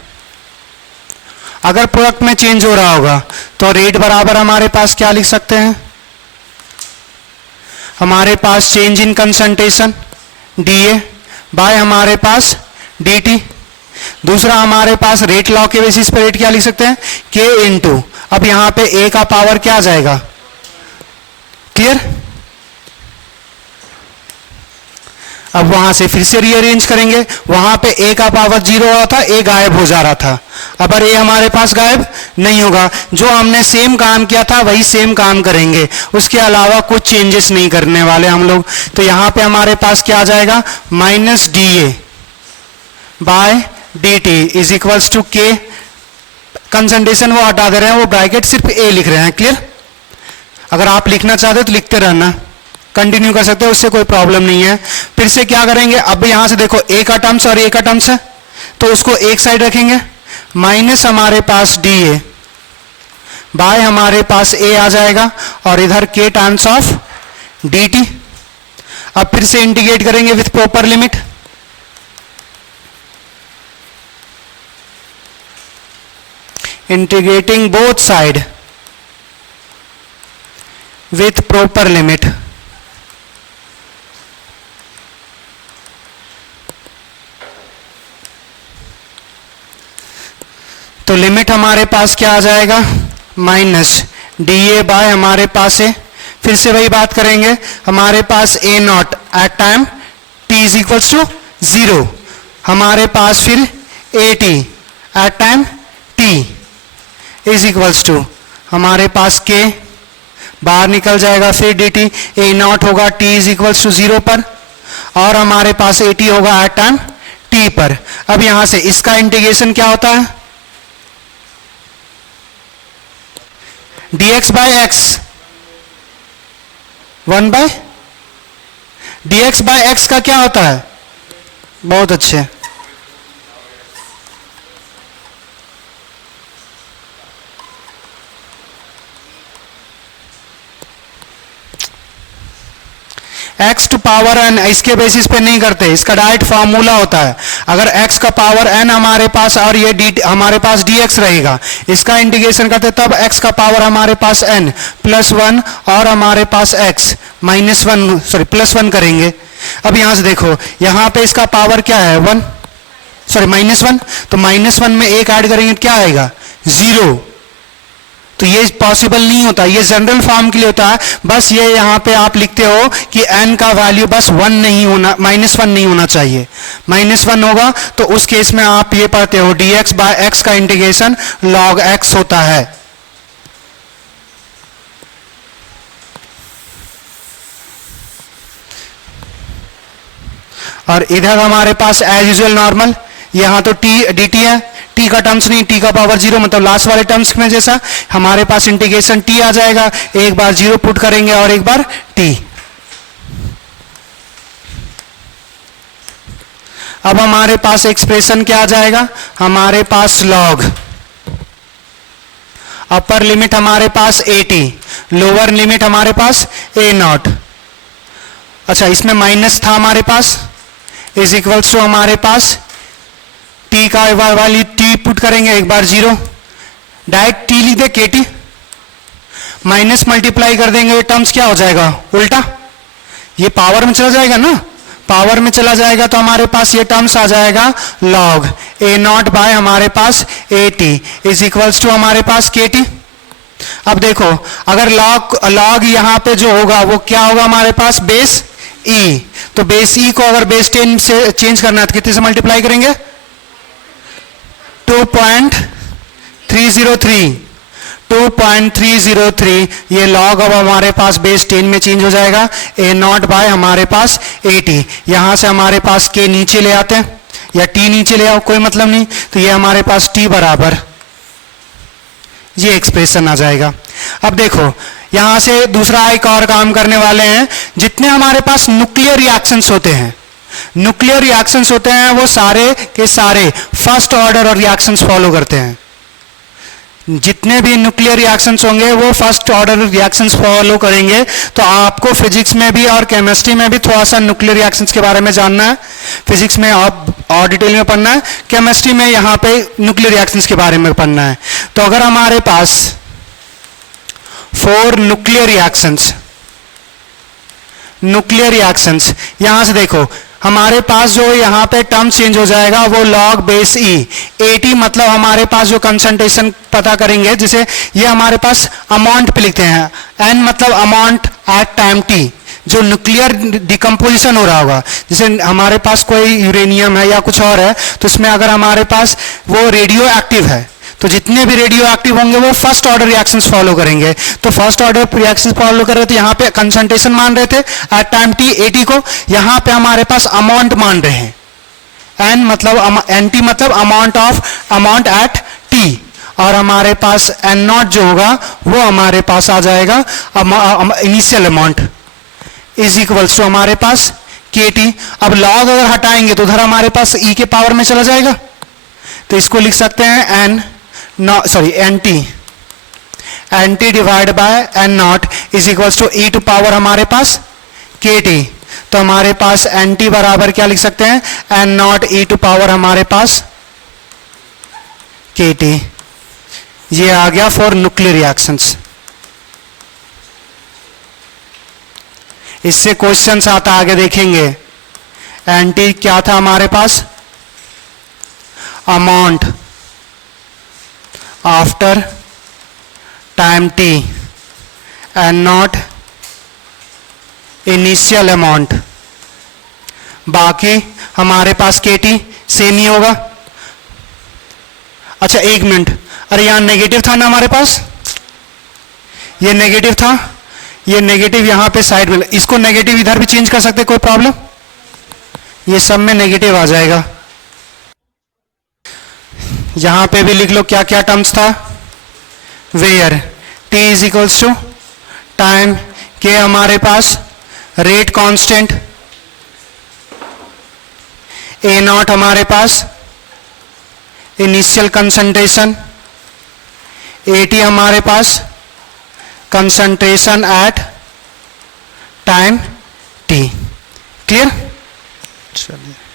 अगर प्रोडक्ट में चेंज हो रहा होगा तो रेट बराबर हमारे पास क्या लिख सकते हैं, हमारे पास change in concentration D A by हमारे पास डीटी। दूसरा हमारे पास रेट लॉ के बेसिस पे रेट क्या लिख सकते हैं, के इनटू, अब यहां पे ए का पावर क्या आ जाएगा, क्लियर। अब वहां से फिर से रीअरेंज करेंगे, वहां पे ए का पावर 0 हुआ था, ए गायब हो जा रहा था। अब ए हमारे पास गायब नहीं होगा, जो हमने सेम काम किया था वही सेम काम करेंगे, उसके अलावा कुछ चेंजेस नहीं करने वाले हम लोग। तो यहां पे हमारे पास क्या आ जाएगा, minus d a by d t is equals to k, concentration वो हटा दे रहे हैं, वो ब्रैकेट सिर्फ ए लिख रहे हैं। क्लियर? अगर आप लिखना चाहते हो तो लिखते रहना, कंटिन्यू कर सकते हो, उससे कोई प्रॉब्लम नहीं है। फिर से क्या करेंगे, अब यहां से देखो ए का टर्म्स और ए का टर्म्स है, तो उसको एक साइड रखेंगे, माइनस हमारे पास डी ए बाय हमारे पास ए आ जाएगा, और इधर के टाइम्स ऑफ डी टी। अब फिर से इंटीग्रेट करेंगे with proper limit, integrating both side with proper limit। तो लिमिट हमारे पास क्या आ जाएगा, माइनस डी ए बाय हमारे पास है, फिर से वही बात करेंगे, हमारे पास A naught at time T is equals to 0, हमारे पास फिर A T at time T is equals to हमारे पास के, बाहर निकल जाएगा, फिर डी टी, ए नॉट होगा टी इज इक्वल्स टू 0 पर, और हमारे पास ए टी होगा एट टाइम टी पर। अब यहां से इसका इंटीग्रेशन क्या होता है, dx by x, 1 by dx by x का क्या होता है, बहुत अच्छे, x टू पावर n, इसके बेसिस पे नहीं करते, इसका डायरेक्ट फॉर्मूला होता है। अगर x का पावर n हमारे पास और ये dt हमारे पास dx रहेगा, इसका इंटीग्रेशन करते तब x का पावर हमारे पास n प्लस 1 और हमारे पास x माइनस 1 सॉरी प्लस 1 करेंगे। अब यहां से देखो, यहां पे इसका पावर क्या है 1 सॉरी माइनस 1, तो माइनस 1 में एक ऐड करेंगे क्या आएगा 0, तो ये पॉसिबल नहीं होता, ये जनरल फॉर्म के लिए होता है। बस ये यहां पे आप लिखते हो कि n का वैल्यू बस 1 नहीं होना, -1 नहीं होना चाहिए, -1 होगा तो उस केस में आप ये पढ़ते हो dx बाय x का इंटीग्रेशन log x होता है। और इधर हमारे पास एज यूजुअल नॉर्मल, यहां तो t dt है, t का टर्म्स नहीं, t का पावर 0 मतलब लास्ट वाले टर्म्स में जैसा हमारे पास इंटीग्रेशन t आ जाएगा, एक बार 0 पुट करेंगे और एक बार t। अब हमारे पास एक्सप्रेशन क्या आ जाएगा, हमारे पास log अपर लिमिट हमारे पास at, लोअर लिमिट हमारे पास a नॉट, अच्छा इसमें माइनस था हमारे पास, इज इक्वल्स टू हमारे पास t का एक बार वैल्यू t पुट करेंगे, एक बार 0, डायरेक्ट t लिख दे के टी, माइनस मल्टीप्लाई कर देंगे, टर्म्स क्या हो जाएगा उल्टा, ये पावर में चला जाएगा ना, पावर में चला जाएगा तो हमारे पास ये टर्म्स आ जाएगा log a नॉट बाय हमारे पास A T is equals to हमारे पास के टी। अब देखो अगर log यहां पे जो होगा वो क्या होगा हमारे पास बेस e, तो बेस e को अगर बेस 10 से चेंज करना है तो कितने से मल्टीप्लाई करेंगे 2.303, ये log अब हमारे पास बेस 10 में चेंज हो जाएगा, a नॉट बाय हमारे पास ए टी, यहां से हमारे पास k नीचे ले आते हैं या t नीचे ले आओ कोई मतलब नहीं, तो ये हमारे पास t बराबर ये एक्सप्रेशन आ जाएगा। अब देखो यहां से दूसरा एक और काम करने वाले हैं, जितने हमारे पास न्यूक्लियर रिएक्शंस होते हैं, न्यूक्लियर रिएक्शंस होते हैं वो सारे के सारे फर्स्ट ऑर्डर और रिएक्शंस फॉलो करते हैं, जितने भी न्यूक्लियर रिएक्शंस होंगे वो फर्स्ट ऑर्डर रिएक्शंस फॉलो करेंगे। तो आपको फिजिक्स में भी और केमिस्ट्री में भी थोड़ा सा न्यूक्लियर रिएक्शंस के बारे में जानना है, फिजिक्स में और डिटेल में पढ़ना है, केमिस्ट्री में यहाँ पे न्यूक्लियर रिएक्शंस के बारे में पढ़ना है। तो अगर हमारे पास 4 न्यूक्लियर रिएक्शंस यहां से देखो हमारे पास जो यहाँ पे टर्म चेंज हो जाएगा वो log बेस e, at मतलब हमारे पास जो कंसंट्रेशन पता करेंगे, जिसे ये हमारे पास अमाउंट पे लिखते हैं, n मतलब अमाउंट एट टाइम t, जो न्यूक्लियर डिकम्पोजिशन हो रहा होगा, जैसे हमारे पास कोई यूरेनियम है या कुछ और है, तो इसमें अगर हमारे पास वो रेडियो एक्टिव है, तो जितने भी रेडियो एक्टिव होंगे वो फर्स्ट ऑर्डर रिएक्शंस फॉलो करेंगे। तो फर्स्ट ऑर्डर रिएक्शंस फॉलो कर रहे थे, यहाँ पे कंसंट्रेशन मान रहे थे एट टाइम टी एटी को, यहाँ पे हमारे पास अमाउंट मान रहे हैं, एन मतलब एन टी मतलब अमाउंट एट टी, और हमारे पास एन नॉट जो होगा वो हमारे पास आ जाएगा initial amount is equals to हमारे पास के टी। अब लॉग अगर हटाएंगे तो उधर हमारे पास ई के पावर में चला जाएगा, तो इसको लिख सकते हैं n t divide by n not is equals to e to power हमारे पास के टी। तो हमारे पास एन टी बराबर क्या लिख सकते हैं, N naught E to power हमारे पास के टी। ये आ गया फॉर न्यूक्लियर रिएक्शंस। इससे क्वेश्चंस आता आगे देखेंगे। एन टी क्या था हमारे पास, amount after time T, N naught initial amount, बाकी हमारे पास के टी सेम ही होगा। अच्छा एक मिनट, अरे यहां नेगेटिव था ना हमारे पास, ये नेगेटिव था, ये नेगेटिव यहां पे साइड में, इसको नेगेटिव इधर भी चेंज कर सकते, कोई प्रॉब्लम, ये सब में नेगेटिव आ जाएगा। यहां पे भी लिख लो क्या क्या टर्म्स था, where T is equals to time, k हमारे पास रेट कांस्टेंट, ए नॉट हमारे पास इनिशियल कंसंट्रेशन, ए टी हमारे पास concentration at time T. Clear? चलिए।